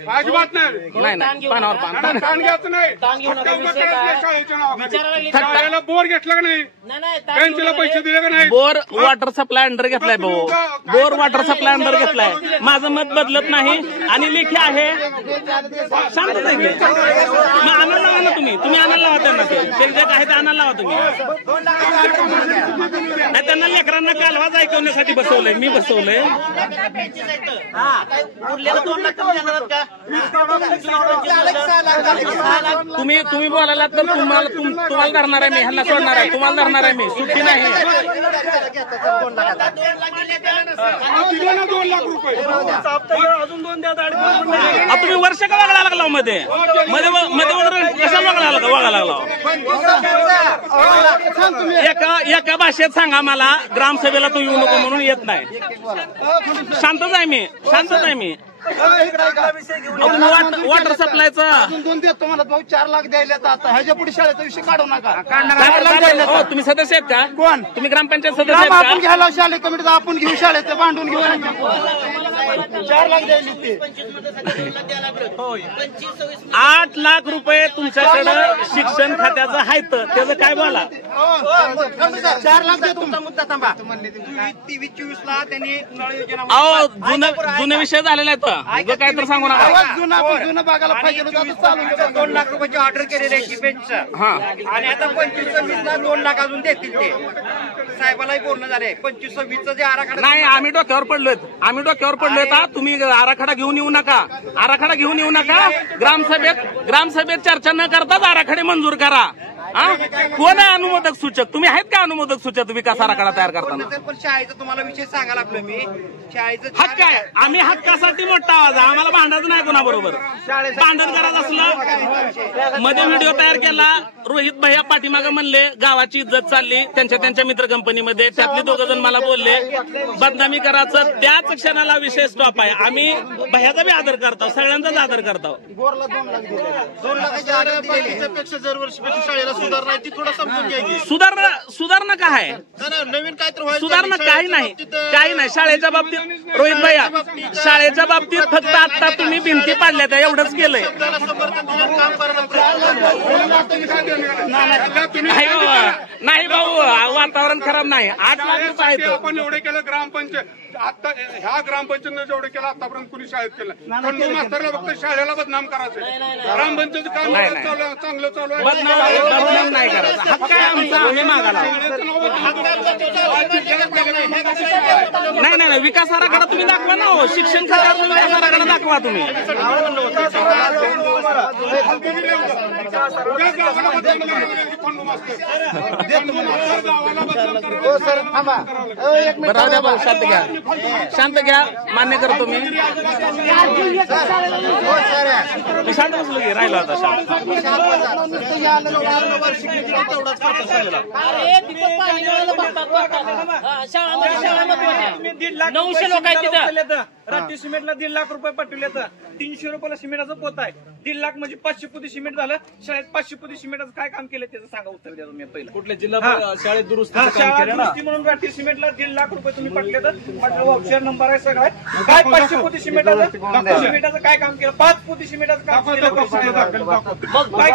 अजिबात नाही नाही पानावर पान ताण घ्यायचं नाही. शाळेला बोर घेतला का नाही, बँकेला पैसे दिले का नाही. बोर वॉटर सप्लाय अंडर घेतलाय भाऊ. बोर वॉटर सप्लाय अंडर घेतलाय. माझं मत बदलत नाही आणि लेखी आहे. शांत जायचे मग आणायला लावा ना तुम्ही आणायला लावा त्यांना. ते जे आहे ते आणायला लावा तुम्ही. नाही त्यांना लेकरांना कालवाच ऐकवण्यासाठी बसवलंय. मी बसवलंय. तुम्ही बोलायला तर तुम्हाला धरणार आहे मी. ह्यांना सोडणार आहे. तुम्हाला धरणार आहे मी. सुट्टी नाही. अजून 2 द्या. तुम्ही वर्ष का वागायला लागला मध्ये कशा वागायला लागला. एका भाषेत सांगा मला. ग्रामसभेला तू येऊ नको म्हणून येत नाही. शांतच आहे मी. वॉटर सप्लायचा अजून 2 देतो म्हणत भाऊ. 4 लाख द्यायला आता ह्याच्या पुढे शाळेचा विषय काढू नका. तुम्ही सदस्य आहेत का? कोण? तुम्ही ग्रामपंचायत सदस्य आहेत आपण का? घ्यायला शाळे कमिटीचा आपण घेऊ. शाळेचं भांडून घेऊ. 4 लाख द्यायला ते 8 लाख रुपये तुमच्याकडं शिक्षण खात्याचं आहे तर त्याचं काय बोला. 4 लाख देतो. मुद्दा थांबा. 23-24 ला त्यांनी जुने विषय झालेला आहे. काय तर सांगू नका. जुनं बघायला पाहिजे. 2 लाख रुपयाची ऑर्डर केलेली आहे बेंचचं. आणि आता 25-26 ला 2 लाख अजून देतील ते. साहेबालाही बोलणं झालंय. 25-26 जे आराखडा नाही आम्ही डोक्यावर पडलोय. तुम्ही आराखडा घेऊन येऊ नका. ग्रामसभेत चर्चा न करताच आराखडे मंजूर करा. कोण आहे अनुमोदक सूचक? तुम्ही आहेत का अनुमोदक सूचक विकास आराखडा तयार करताना? पण शाळेचा तुम्हाला विषय सांगायला लागलो मी. शाळेचं हक्क आहे. आम्ही हक्कासाठी मोठा आवाज आहे. आम्हाला भांडायचं नाही कोणाबरोबर. भांडण करायचं असलं मध्ये व्हिडिओ तयार केला. रोहित भैया पाठीमागं म्हणले गावाची इज्जत चालली त्यांच्या मित्र कंपनीमध्ये. त्यातले 2 जण मला बोलले बदनामी करायचं. त्याच क्षणाला विषय स्टॉप आहे. आम्ही भैयाचा बी आदर करतो. सगळ्यांचाच आदर करतो. 2 लाखाच्या जर वर्षीपेक्षा शाळेला सुधारणा ती थोडं समजून घ्यायची. सुधारणा काय नवीन काय तर सुधारणा काही नाही. शाळेच्या बाबतीत रोहित भैया शाळेच्या बाबतीत फक्त आता तुम्ही भिंती पाडल्या त्या एवढंच केलंय. नाही भाऊ वातावरण खराब नाही. 8 लाख रुपये आपण एवढे केलं ग्रामपंचायत. आता ह्या ग्रामपंचायतनं जेवढे केलं आतापर्यंत कुणी शाळेत केलं. खंडू मास्तरला फक्त शाळेला बदनाम करायचं. ग्रामपंचायत काम चांगलं चालू आहे. बदनाम नाही करायचं. हक्क आहे आमचा. आम्ही मागायला नाही. विकास आराखडा तुम्ही दाखवा ना. हो शिक्षण खात्याचा विकास आराखडा दाखवा तुम्ही. शांत घ्या. मान्य करतो मी. शांत बसलो की राहिला होता शांत. 900 लोक आहेत तिथं. रात्री सिमेंटला 1.5 लाख रुपये पाठवले. 300 रुपयाला सिमेंटाचं पोत आहे. 1.5 लाख म्हणजे 500 पोती सिमेंट झालं. शाळेत 500 पोती सिमेंटाचं काय काम केलं त्याचं सांगा. उत्तर द्या तुम्ही पहिलं. कुठल्या जिल्हा शाळेत दुरुस्ती म्हणून रात्री सिमेंटला 1.5 लाख रुपये तुम्ही पाठले. तर ऑफिशियल नंबर आहे सगळं. काय 500 पोती सिमेंटाचं काय काम केलं. 5 पोती सिमेंटाचं काम केलं. काय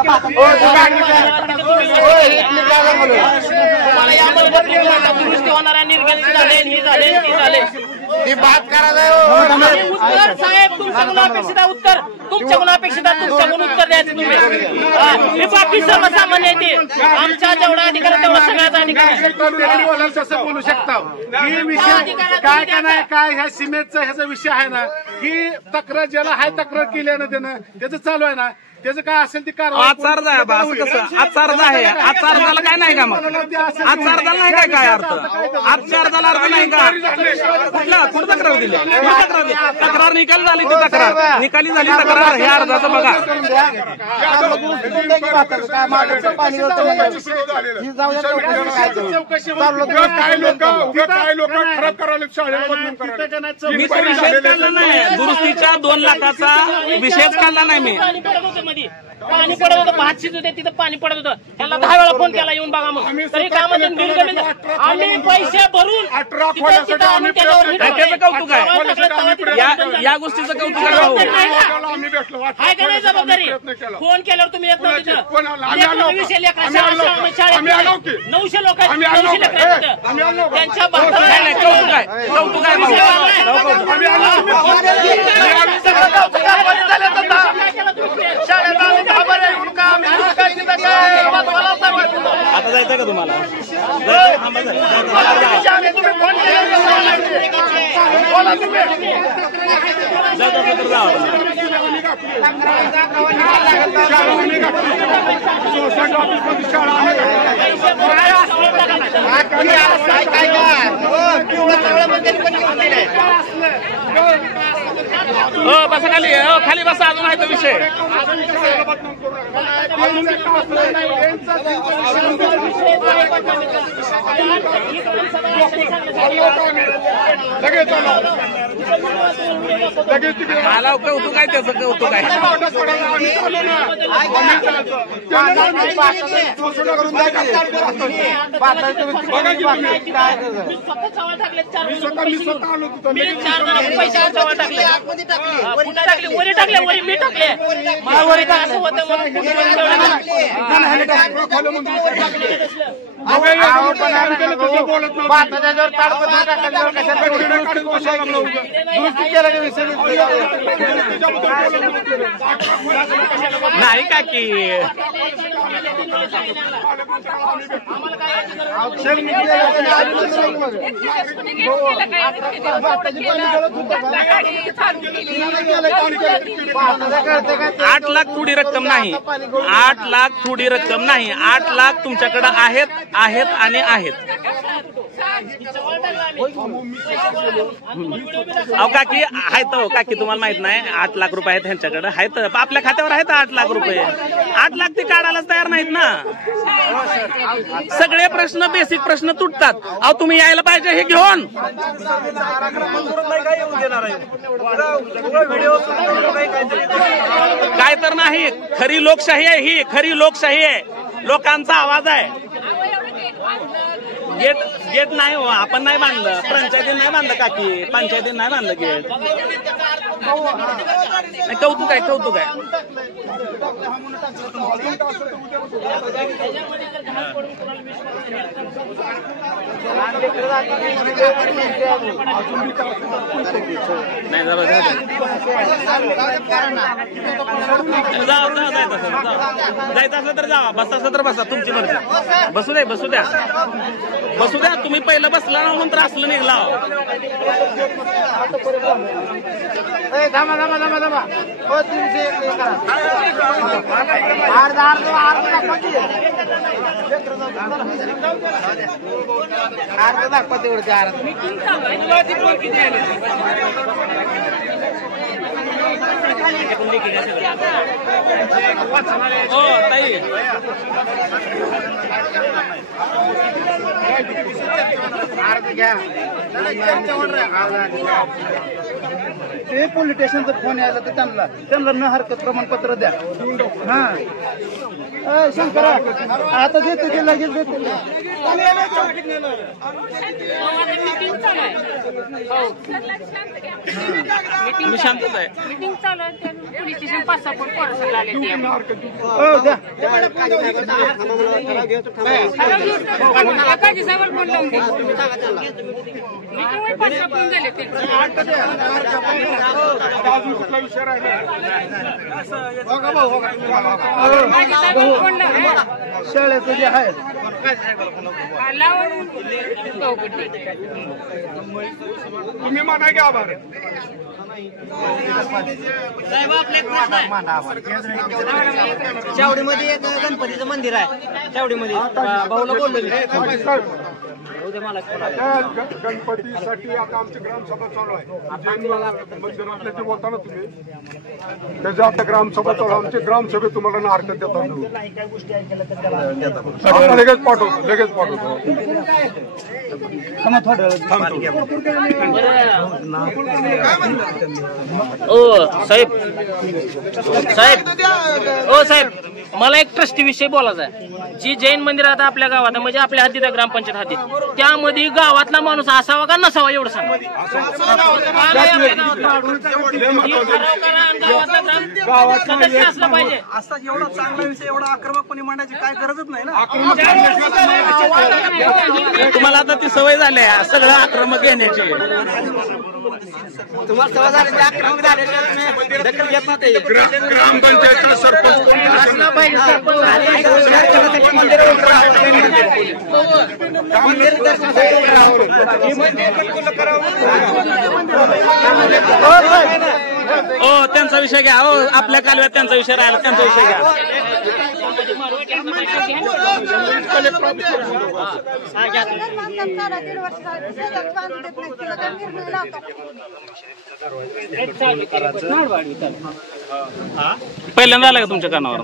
दुरुस्ती होणार आहे. निर्गती झाले. ही बात उत्तर साहेब तुमच्याकडून अपेक्षित आहे. तुमच्याकडून उत्तर द्यायचं तुम्ही. हे बाकी सर्वसामान्य येते. आमचा जेवढा अधिकार आहे तेवढा सगळ्याचा अधिकार कसं बोलू शकता. ही विषय काय ह्या सिमेंटचा ह्याचा विषय आहे ना की तक्रार ज्याला हाय तक्रार केल्यानं त्यानं त्याचं चालू आहे ना. त्याचं काय असेल ती कारवाई आज चार्ज आहे बा, असं कसं आज चार्ज आहे, आज चार्जाला काय नाही का मग, आज चार्जाला नाही काय काय अर्थ, आज चार्जाला अर्थ नाही का, कुठला कुठं तक्रार दिली, तक्रार निकाल झाली ती तक्रार निकाली झाली तक्रार, हे अर्जाचं बघा. मी तर विषयच काढला नाही, दुरुस्तीच्या 2 लाखाचा विषयच काढला नाही मी. पाणी पडत होतं, भात शिजत होते तिथं पाणी पडत होतं, त्याला 10 वेळा फोन केला येऊन बघा मग, तरी काय म्हणते बिल कमी, आम्ही पैसे भरून त्याचं कौतुक आहे, या गोष्टीचं कौतुक आहे भाऊ. काय काय जबाबदारी, फोन केल्यावर तुम्ही येत नव्हते विषय लेकरा 900 लोक त्यांच्या कौतुक आहे, कौतुक आहे आता जायचं का तुम्हाला, बसा खाली, खाली बसा, अजून आहे तो विषय. मला कौतुक आहे, त्याचं कौतुक आहे. वरी टाकले, वरी मी टाकले, वरी काय असं होतं नाही का की आठ लाख थोडी रक्कम नाही, 8 लाख थोडी रक्कम नाही, 8 लाख तुमच्याकडे आहेत आहेत आणि आहेत. अहो काकी आहेत, काकी तुम्हाला माहित नाही 8 लाख रुपये आहेत ह्यांच्याकडे, आहेत आपल्या खात्यावर आहेत 8 लाख रुपये. 8 लाख ते काढायलाच तयार नाहीत ना. सगळे प्रश्न बेसिक प्रश्न तुटतात. अहो तुम्ही यायला पाहिजे हे घेऊन. काय तर नाही, खरी लोकशाही आहे ही, खरी लोकशाही आहे, लोकांचा आवाज आहे. गेट गेट नाही हो, आपण नाही बांधलं, पंचायतीने नाही बांधलं काकी, पंचायतीने नाही बांधलं गेट. कौतुक आहे, कौतुक आहे. नाही जायचं असलं तर जावा, बसायचं तर बसा, तुमची मर्जी. बसू द्या, बसू द्या, बसू द्या. तुम्ही पहिलं बसला ना म्हणून तर असलं निघला. हो ताई, ते पोलीस स्टेशनचा फोन यायला तर त्यांना न हरकत प्रमाणपत्र द्या. हा शंकरा आता देते ते लगेच देते. मी शांतच आहे. मीटिंग चालू आहे, पोलीस स्टेशन 5-6 पोरं सगळं आले. काळजी साहेबांना फोन लावून दे. मीटिंग 5-6 फोन झाले ते. अजून कुठला विषय राहिला? शाळेचं जे आहे तुम्ही म्हणा की आभार चावडीमध्ये एक गणपतीचं मंदिर आहे. चावडीमध्ये भाऊला बोललो गणपतीसाठी आता आमची ग्रामसभा चालू आहे. मंदिरातले जे बोलता ना तुम्ही त्याच्या आता ग्रामसभा चालू. आमची ग्रामसभेत तुम्हाला ना हरकत देतात. लगेच पाठवतो. साहेब मला एक ट्रस्टी विषयी बोलायचं आहे. जी जैन मंदिर आता आपल्या गावात म्हणजे आपल्या हद्दीत आहे, ग्रामपंचायत हद्दीत, त्यामध्ये गावातला माणूस असावा का नसावा एवढं सांगा. असलं पाहिजे. असा एवढा चांगला विषय एवढा आक्रमकपणे मांडायची काय गरजच नाही ना. तुम्हाला आता ती सवय झाली आहे सगळं आक्रमक घेण्याची. तुम्हाला सवय झाली आक्रमक झाल्याशिवाय दखल घेत नाही. ग्रामपंचायतचा सरपंच हो त्यांचा विषय घ्या. हो आपल्या कालव्यात त्यांचा विषय राहिला, त्यांचा विषय घ्या. पहिल्यांदा आला का तुमच्या कानावर?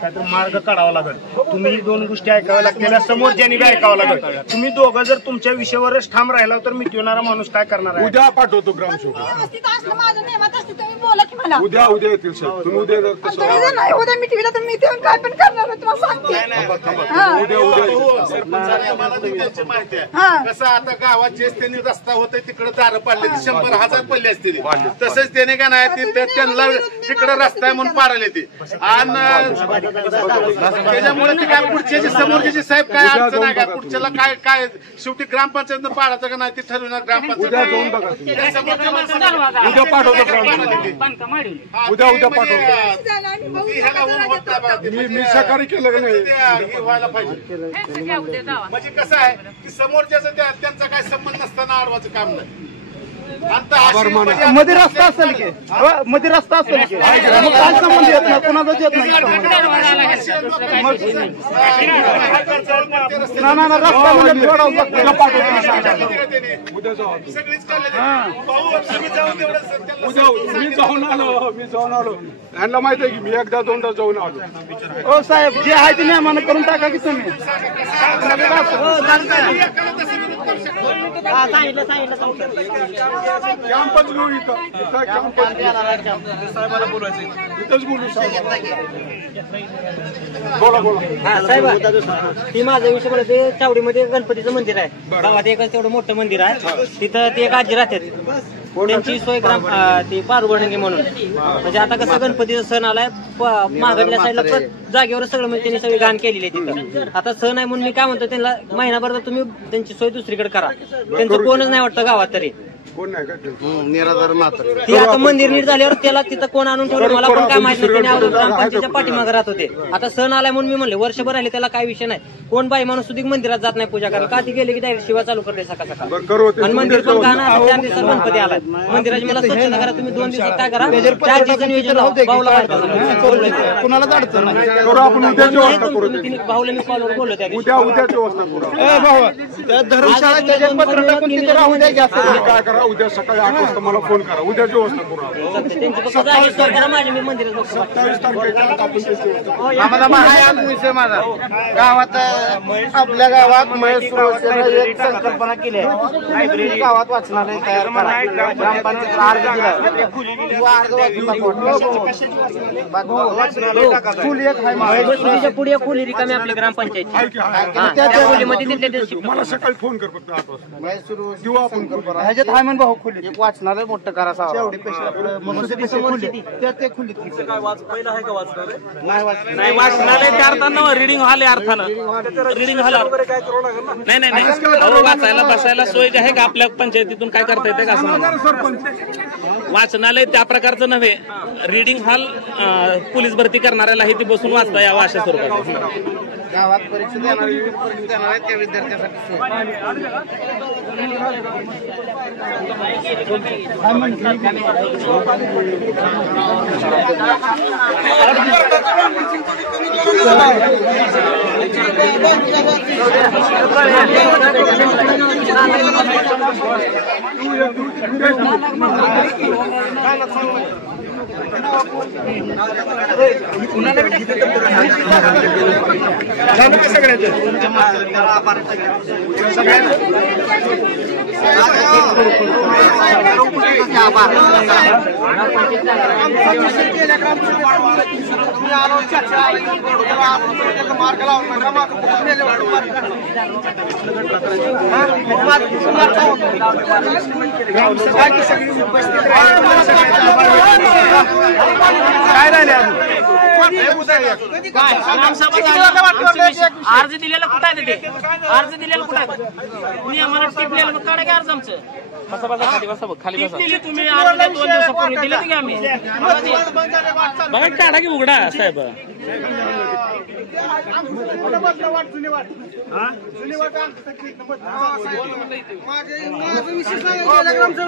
काहीतरी मार्ग काढावा लागेल. तुम्ही दोन गोष्टी ऐकाव्या लागतील, समोर ज्यांनी बी ऐकावं लागेल. तुम्ही दोघं जर तुमच्या विषयावरच ठाम राहिला तर मिटवणारा माणूस काय करणार आहे? उद्या पाठवतो ग्रामसभा. उद्या येतील साहेब. तुम्ही उद्या उद्या मिटविला तर मी काय पण करणार तुम्हाला सांगते. माहिती आहे कसं आता गावात जे त्यांनी रस्ता होते तिकडे दारं पाडले 100,000 पडले असते. तसंच त्याने का नाही त्यांना तिकडे रस्ता आहे म्हणून पाडाले ते. आणि त्याच्यामुळे ते काय पुढचे समोरचे साहेब काय अडचण आहे का पुढच्याला काय शेवटी ग्रामपंचायत पाडायचं का नाही ते ठरवणार ग्रामपंचायत. उद्या पाठवतो उद्या पाठवतो. मी सहकार्य केलं का नाही हे व्हायला पाहिजे. म्हणजे कसं आहे की समोरच्याचं त्यांचा काय संबंध नसताना अडवायचं काम नाही. मध्ये रस्ता असेल की मध्ये रस्ता असेल की काय संबंध येत नाही कोणाचाच येत नाही. रस्ता म्हणजे मी जाऊन आलो. यांना माहिती आहे की मी एकदा दोनदा जाऊन आलो. हो साहेब जे आहे ते नियमानं करून टाका की तुम्ही. कॅम्पच घेऊ इथं साहेबाला बोलायचं इथंच बोलू साहेब. बोला. साहेब ती माझा विषय बोलायचं. चावडीमध्ये गणपतीचं मंदिर आहे. गावात एकच तेवढं मोठं मंदिर आहे. तिथं ते एक आजी राहतात. त्यांची सोय ती पारगोडंगी म्हणून. म्हणजे आता कसं गणपतीचा सण आलाय मागडल्या साईडला जागेवर सगळं म्हणजे त्यांनी सगळी घाण केलेली आहे तिथं. आता सण आहे म्हणून मी काय म्हणतो त्यांना महिनाभर तुम्ही त्यांची सोय दुसरीकडे करा. त्यांचं कोणच नाही वाटतं गावात तरी. कोण नाही का निराधार मात्र ते आता मंदिर नीट झाल्यावर त्याला तिथं कोण आणून ठेवलं मला पण काय माहित नाही. त्यांनी अगोदर ग्रामपंचायतच्या पाठीमागे राहत होते. आता सण आलाय म्हणून मी म्हणले वर्षभर आले त्याला काय विषय नाही. कोण बाई माणूस सुद्धा मंदिरात जात नाही पूजा करायला. का ती गेले की डायरेक्ट शिवा चालू करते सकाळ. आणि मंदिर पण का ना 4 दिवसात गणपती आलाय. मंदिराची मला स्वच्छता करा तुम्ही. 2 दिवसात काय करा 4 दिवसाचं नियोजन भाऊला कुणालाच अडचण नाही. भाऊला मी कॉलवर बोललो त्या उद्याची व्यवस्था धर्मशाळा पत्र टाकून तिथे राहू द्या. काय करा उद्या सकाळी 8 वाजता मला फोन करा. उद्याची व्यवस्था करू. माझ्या मी मंदिरात 27 तारखेच्या विषय माझा गावात आपल्या गावात महेश सुरवसेना एक संकल्पना केली आहे. लायब्ररी गावात वाचनालय तयार करा. ग्रामपंचायत अर्ज दिला. पुढे खोली रिकामी आपली ग्रामपंचायत. मला सकाळी फोन कर फक्त 8 वाजता. ह्याच्यात सायमन भाऊ खोलीत एक वाचनालय मोठं करा एवढे पैसे नाही वाचनालय त्या अर्थानं रीडिंग हॉल आहे अर्थानं रीडिंग हॉल नाही नाही नाही वाचायला बसायला सोय जी आहे का आपल्या पंचायतीतून काय करता येते का असं वाचनालय त्या प्रकारचं नव्हे रीडिंग हॉल पोलीस भरती करणाऱ्यालाही ती बसून वाचता यावं अशा स्वरूपात गावात परीक्षा देणार त्या विद्यार्थ्यांसाठी अर्ज दिलेला कुठं आहे ते अर्ज दिलेला कुठं आहे नियमाला टिपलेलं मग काढा की अर्ज आमचं खाली तुम्ही अर्ज 2 दिवसापूर्वी दिले की आम्ही बघा काढा की उघडा साहेब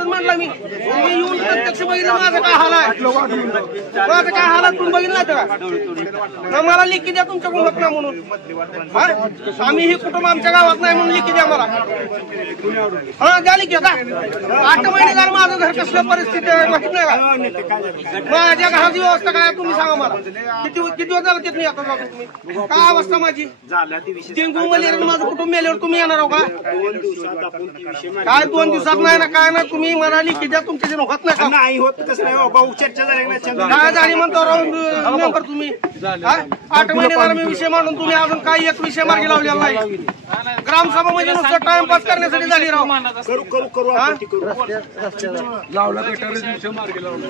म्हणला मी येऊन प्रत्यक्ष बघितलं माझं काय हाल आहे माझं काय हाल आहे तुम्ही बघितलं का मला लिखी द्या तुमच्याकडून होत नाही म्हणून आम्ही हे कुटुंब आमच्या गावात नाही म्हणून लिखी द्या मला हा द्या लिखी आता 8 महिने झालं माझं घर कसल्या परिस्थिती आहे माहित नाही का माझ्या घराची व्यवस्था काय तुम्ही सांगा मला किती दिवस झालं तिथे येतो तुम्ही काय अवस्था माझी डेंग्यू मलेरिया माझं कुटुंब मेल्यावर तुम्ही येणार आहो का काय 2 दिवसात नाही ना काय नाही तुम्ही मला लिखी द्या तुमच्या जे होत नाही होत कसं नाही बाबा चर्चा काय झाली म्हणतो मेंबर तुम्ही 8 महिने झाला मी विषय मांडून तुम्ही अजून काही एक विषय मार्गी लावलेला नाही ग्रामसभा म्हणजे नुसतं टाइमपास करण्यासाठी झाली राव करू लावला विषय मार्गी लावला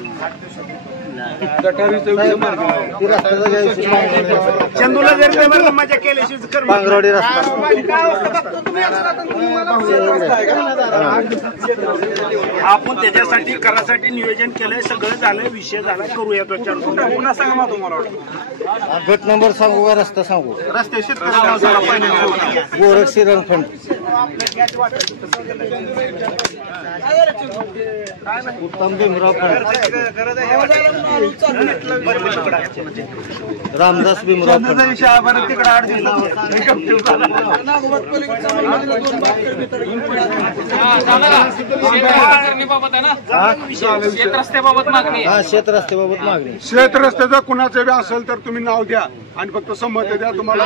चंदूला जर मजा केल्याशी आपण त्याच्यासाठी करासाठी नियोजन केलंय सगळं झालंय विषय झाला करूया तो पुन्हा सांगा मग तुम्हाला गट नंबर सांगू का रस्ता सांगू रस्ते गोरख श्रीरंगखंड उत्तम भीमराव रामदास भीमराव तिकडे 8 शेतरस्त्याबाबत मागणी शेत रस्त्याबाबत मागणी शेत रस्त्याचं कुणाचं बी असेल तर तुम्ही नाव द्या आणि फक्त संमत द्या तुम्हाला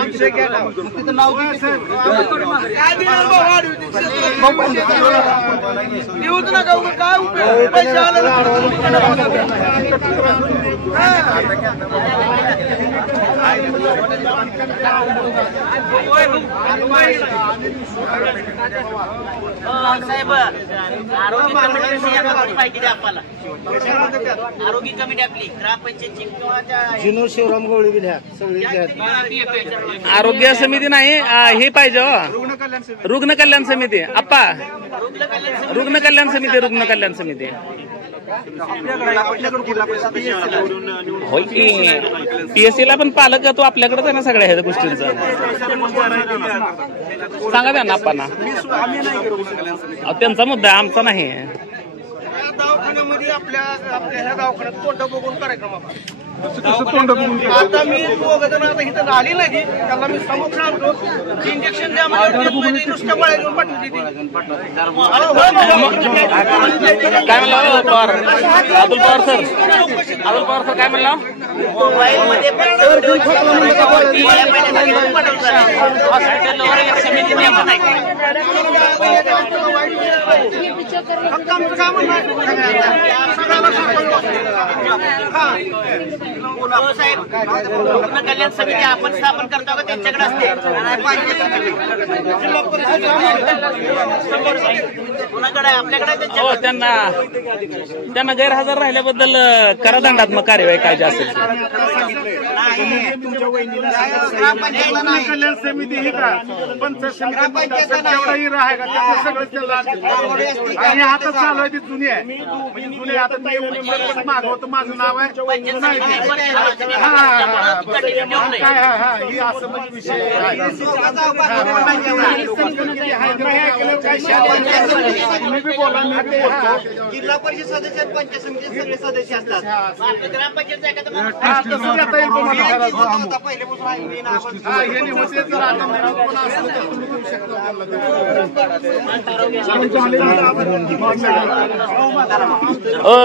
देऊच नका काय उपयोग पैसे साहेब आरोग्य कमिटी आपली ग्रामपंचायतची जिनू शिवराम गवळी गेल्या सगळी आरोग्य समिती नाही हे पाहिजे रुग्ण कल्याण समिती आप्पा रुग्ण कल्याण समिती होय की पीएससीला पण पालक तो आपल्याकडेच आहे ना सगळ्या ह्या गोष्टींचा सांगा द्या ना आप्पांना त्यांचा मुद्दा आमचा नाही दवाखान्यामध्ये आपल्या ह्या दवाखान्यात तोंड बघून कार्यक्रम आता मी 2 जण आता इथं आली नाही त्याला मी समोर आणतो इंजेक्शन द्या नुसत्या गोळ्या घेऊन पाठवली काय म्हणलं पवार अतुल पवार सर काय म्हणलं फक्त आमचं काय म्हणणं आहे साहेब कल्याण समिती आपण स्थापन करतो का त्यांच्याकडे असते कोणाकडे आपल्याकडे हो त्यांना गैरहजर राहिल्याबद्दल करा दंडात्मक कार्यवाही काय जे असेल कल्याण समिती ही का पंचायत समिती आहे का त्याचं सगळं आणि आता चालू आहे ती जुनी आहे म्हणजे जुनी आता मागवतो माझं नाव आहे ही असं म्हणजे विषय जिल्हा परिषद सदस्य पंचायत समिती सगळे सदस्य असतात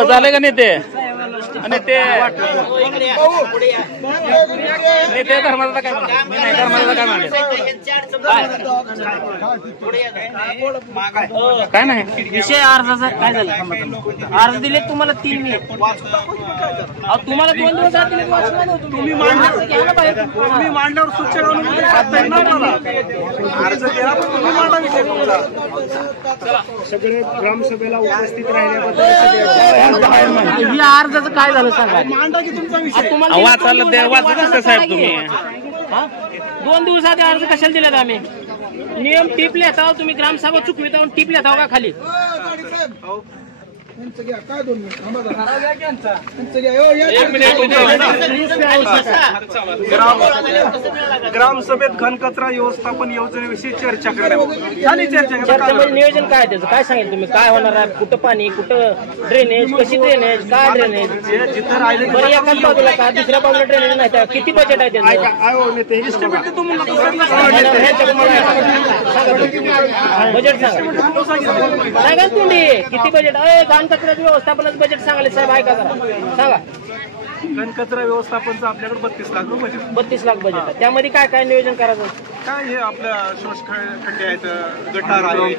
झाले का नेते आणि ते धर्माचा काय काय नाही विषय अर्जाचा काय झालं अर्ज दिले तुम्हाला 3 मिनिट तुम्हाला 2 दिवस दिले तुम्ही मांडल्यावर स्वच्छ सगळे ग्रामसभेला उपस्थित राहिल्याबद्दल अर्जाचं काय झालं सांगा मांडा की तुमचा विषय वाचत साहेब तुम्ही 2 दिवसात अर्ज कशाला दिलेत आम्ही नियम टिप लिहिता तुम्ही ग्रामसभा चुकविता टिप लिहिता का खाली ग्रामसभेत घनकचरा व्यवस्थापन योजनेविषयी चर्चा करण्यात नियोजन काय त्याचं काय सांगेल तुम्ही काय होणार आहे कुठं पाणी कुठं ड्रेनेज कशी ड्रेनेज काय ड्रेनेज बरं एकाच बाजूला का दुसऱ्या बाजूला ड्रेनेज नाही त्या किती बजेट आहे त्याचं बजेट सांगा तुम्ही किती बजेट घाण कचऱ्याचं व्यवस्थापनाचं बजेट सांगाले साहेब ऐका जरा सांगा घनकचरा व्यवस्थापनचं आपल्याकडे 32 लाख बजेट 32 लाख बजेट आहे त्यामध्ये काय काय नियोजन करायचं काय हे आपल्या शोष खड्डे आहेत गटार आहे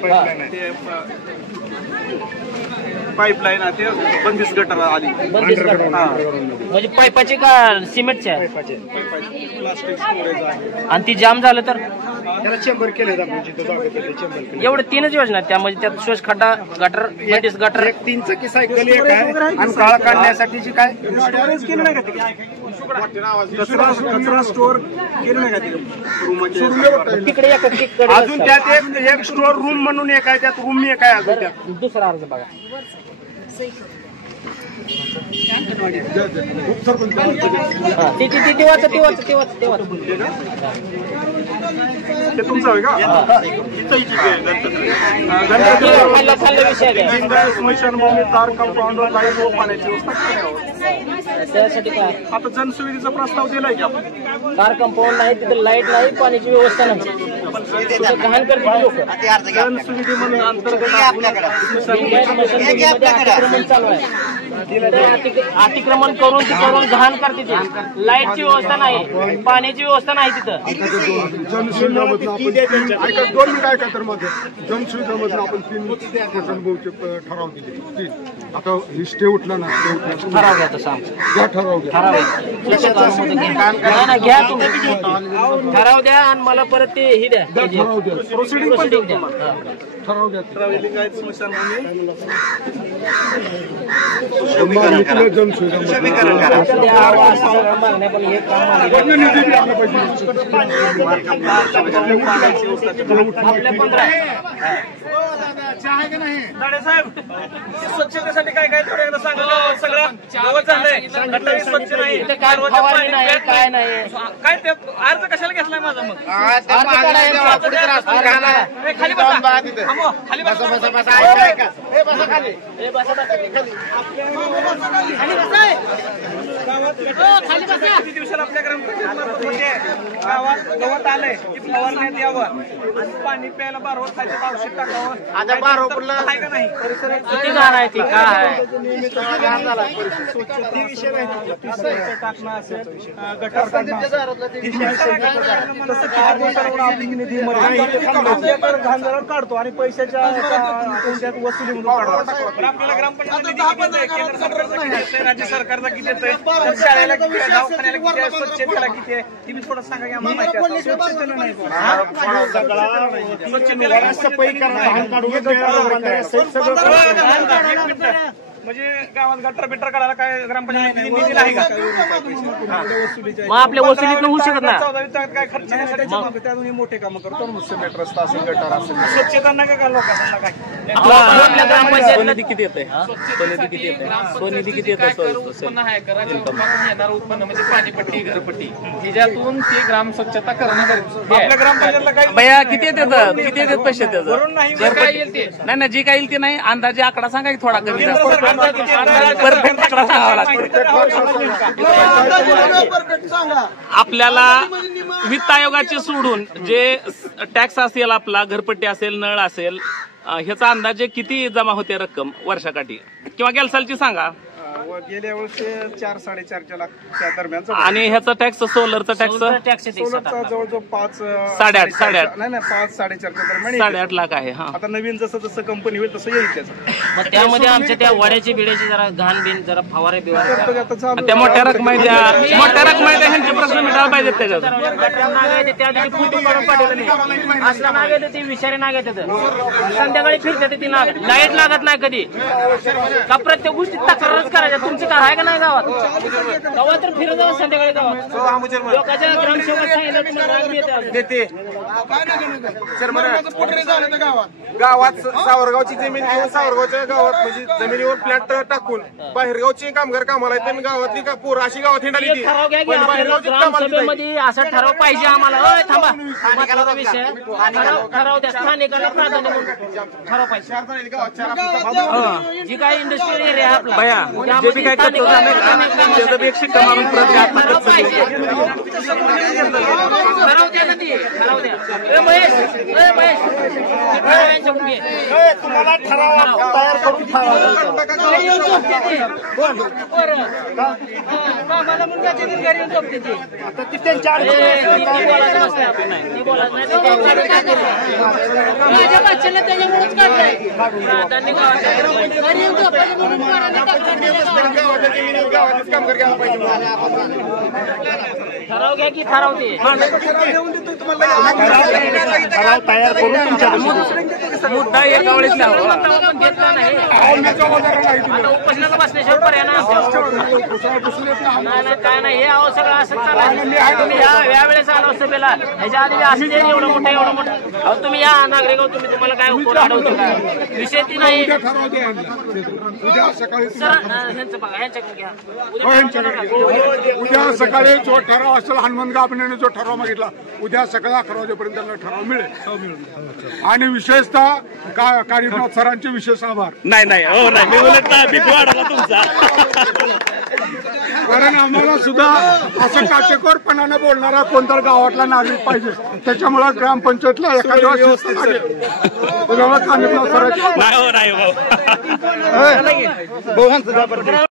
पाईपलाईन आहे ते 32 गटार आली 32 गटार म्हणजे पाईपाची का सिमेंटची आहे प्लास्टिक स्टोरेज आहे आणि ती जाम झालं तर त्याला चेंबर केले चेंबर एवढे 3च योजना आहेत त्यामध्ये त्यात शोष खड्डा गटर 32 गटर 3 चाकी सायकल एक आहे आणि काळा काढण्यासाठीची काय स्टोरेज केलं नाही का कचरा स्टोअर केलं नाही का तिकडे अजून त्यात एक स्टोअर रूम म्हणून एक आहे त्यात रूम एक आहे अजून दुसरा अर्ज बघा ते तुमचं आहे का स्मशानभूमी तार कंपाऊंड लाईट व पाण्याची व्यवस्था त्यासाठी काय आता जनसुविधेचा प्रस्ताव दिलाय की आपण तार कंपाऊंड नाही तिथे लाईट नाही पाण्याची व्यवस्था नाही घाण करते लोक जनसुविधे म्हणून अंतर्गत चालू आहे अतिक्रमण करून तिकडून घाण करते ते लाईटची व्यवस्था नाही पाण्याची व्यवस्था नाही तिथं जनसुविधामधून आपण 2 मिनिट ऐका तर मध्ये जनसुविधामधून आपण 3% ठराव दिले आता ही स्टे उठला ना ठराव घ्या तसा ठराव घ्या तुम्ही ठराव द्या आणि मला परत ते ही द्या प्रोसिडिंग द्या ठराव घ्या साहेब स्वच्छतेसाठी काय काय थोडं एकदा सांगा सगळं गावात झालंय गटारी स्वच्छ नाही काय नाही काय ते अर्ज कशाला घेतलाय माझा मग खाली बसा खाली बसा किती दिवसाला आपल्या गावात गवत आलंय की फवारण्यात यावं आणि पाणी प्यायला बारवत खायचं औषध टाकावं आता बारोपूरला आहे का नाही? किती घाण आहे ती काय आहे काढतो आणि पैशाच्या वसुली म्हणून आपल्याला ग्रामपंचायत राज्य सरकारचा किती येतोय, शाळेला किती आहे, दवाखान्याला किती आहे, स्वच्छतेला किती आहे, तुम्ही थोडं सांगा की आम्हाला माहिती आहे. स्वच्छतेला नाही म्हणजे गावात गटर बिटर काढायला काय ग्रामपंचायत निधी नाही का? मग आपल्या वसुलीतनं होऊ शकत ना. काय खर्च नाही, त्यातून मोठे कामं करतो. सिमेंट रस्ता असेल, गटार असेल, स्वच्छता नका का लोकांना काय आपल्या ग्रामपंचायत स्वनिधी किती येते? स्वनिधी किती येते? स्वनिधी किती येते? उत्पन्न आहे राज्यातून येणारं उत्पन्न म्हणजे पाणीपट्टी, घरपट्टी, त्याच्यातून ती ग्राम स्वच्छता करणं गरजेचं आहे. आपल्या ग्रामपंचायतला काही भैया किती येतात? किती येतात पैसे त्याचं? नाही नाही नाही, जे काही येईल ते नाही, अंदाजे आकडा सांगा की थोडा कमी जास्त. परफेक्ट आकडा सांगावा लागतो. आपल्याला वित्त आयोगाचे सोडून जे टॅक्स असेल, आपला घरपट्टी असेल, नळ असेल, ह्याचा अंदाजे किती जमा होते रक्कम वर्षाकाठी किंवा गेल्या सालची सांगा. गेल्या वर्षी 4-4.5 लाखच्या दरम्यान. आणि ह्याचा टॅक्स, सोलरचा टॅक्स सोलरचा जवळजवळ 8.5 नाही 5-4.5 दरम्यान 8.5 लाख आहे. हा, आता नवीन जसं जसं कंपनी होईल तसं येईल त्याचं. मग त्यामध्ये आमच्या त्या वड्याची बिड्याची जरा घाण बिन जरा फवारे बिवारे त्या मोठ्या रकमा द्या, मोठ्या रकमा द्या, ह्यांचे प्रश्न मिटायला पाहिजेत त्याच्यात. त्या दिवशी फोटो काढून पाठवलं नाही. असलं नाग येते ते विषारी नाग येतात, संध्याकाळी फिरते ती नाग, लाईट लागत नाही कधी का, प्रत्येक गोष्टी तक्रारच करायच्या. तुमचं काय आहे का नाही गावात? गावात तर फिरत जावं संध्याकाळी गावात. लोकांच्या ग्रामसेवक सांगितलं देते गावात सावरगावची जमीन घेऊन सावरगावच्या गावात म्हणजे जमिनीवर फ्लॅट टाकून बाहेरगावची कामगार कामाला येते. गावातली का पोरं अशी गावात हिंडाली. ठराव घ्या की आपल्याला ग्रामसभेमध्ये असा ठराव पाहिजे आम्हाला. थांबा, महत्वाचा विषय ठराव द्या. स्थानिकांना प्राधान्य म्हणून ठराव पाहिजे. जी काही इंडस्ट्रियल एरिया आहे आपला, जे बी काय करतो त्याचं बी 100 मारून ठराव द्या ना, ती ठराव द्या. महेश तुम्हाला ठराव तयार करून माझ्या बाच्याला त्याच्यामुळेच काढलंय. ठराव घ्या की ठराव दे. ठराव तयार करून मुद्दा एका वेळेस घेतला नाही. आता उपोषणाला बसण्याशिवाय पर्याय नाही. काय नाही, हे अहो सगळं असं चाललं. तुम्ही यावेळेस आलो सभेला, ह्याच्या आधी असते एवढं मोठं अहो तुम्ही या नागरिक, तुम्ही तुम्हाला काय उपयोग अडवतो का विषय ती नाही. उद्या सकाळी जो ठराव असेल, हनुमंत गाभणेने जो ठराव मागितला, उद्या सकाळी 11 वाजेपर्यंत त्यांना ठराव मिळेल. आणि विशेषतः कारिनाथ सरांचे विशेष आभार. नाही हो नाही, मी बोलत नाही तुमचा. कारण आम्हाला सुद्धा असं काटेकोरपणाने बोलणारा कोणता गावातला नागरिक पाहिजे. त्याच्यामुळे ग्रामपंचायतला एखाद्या नाही हो नाही.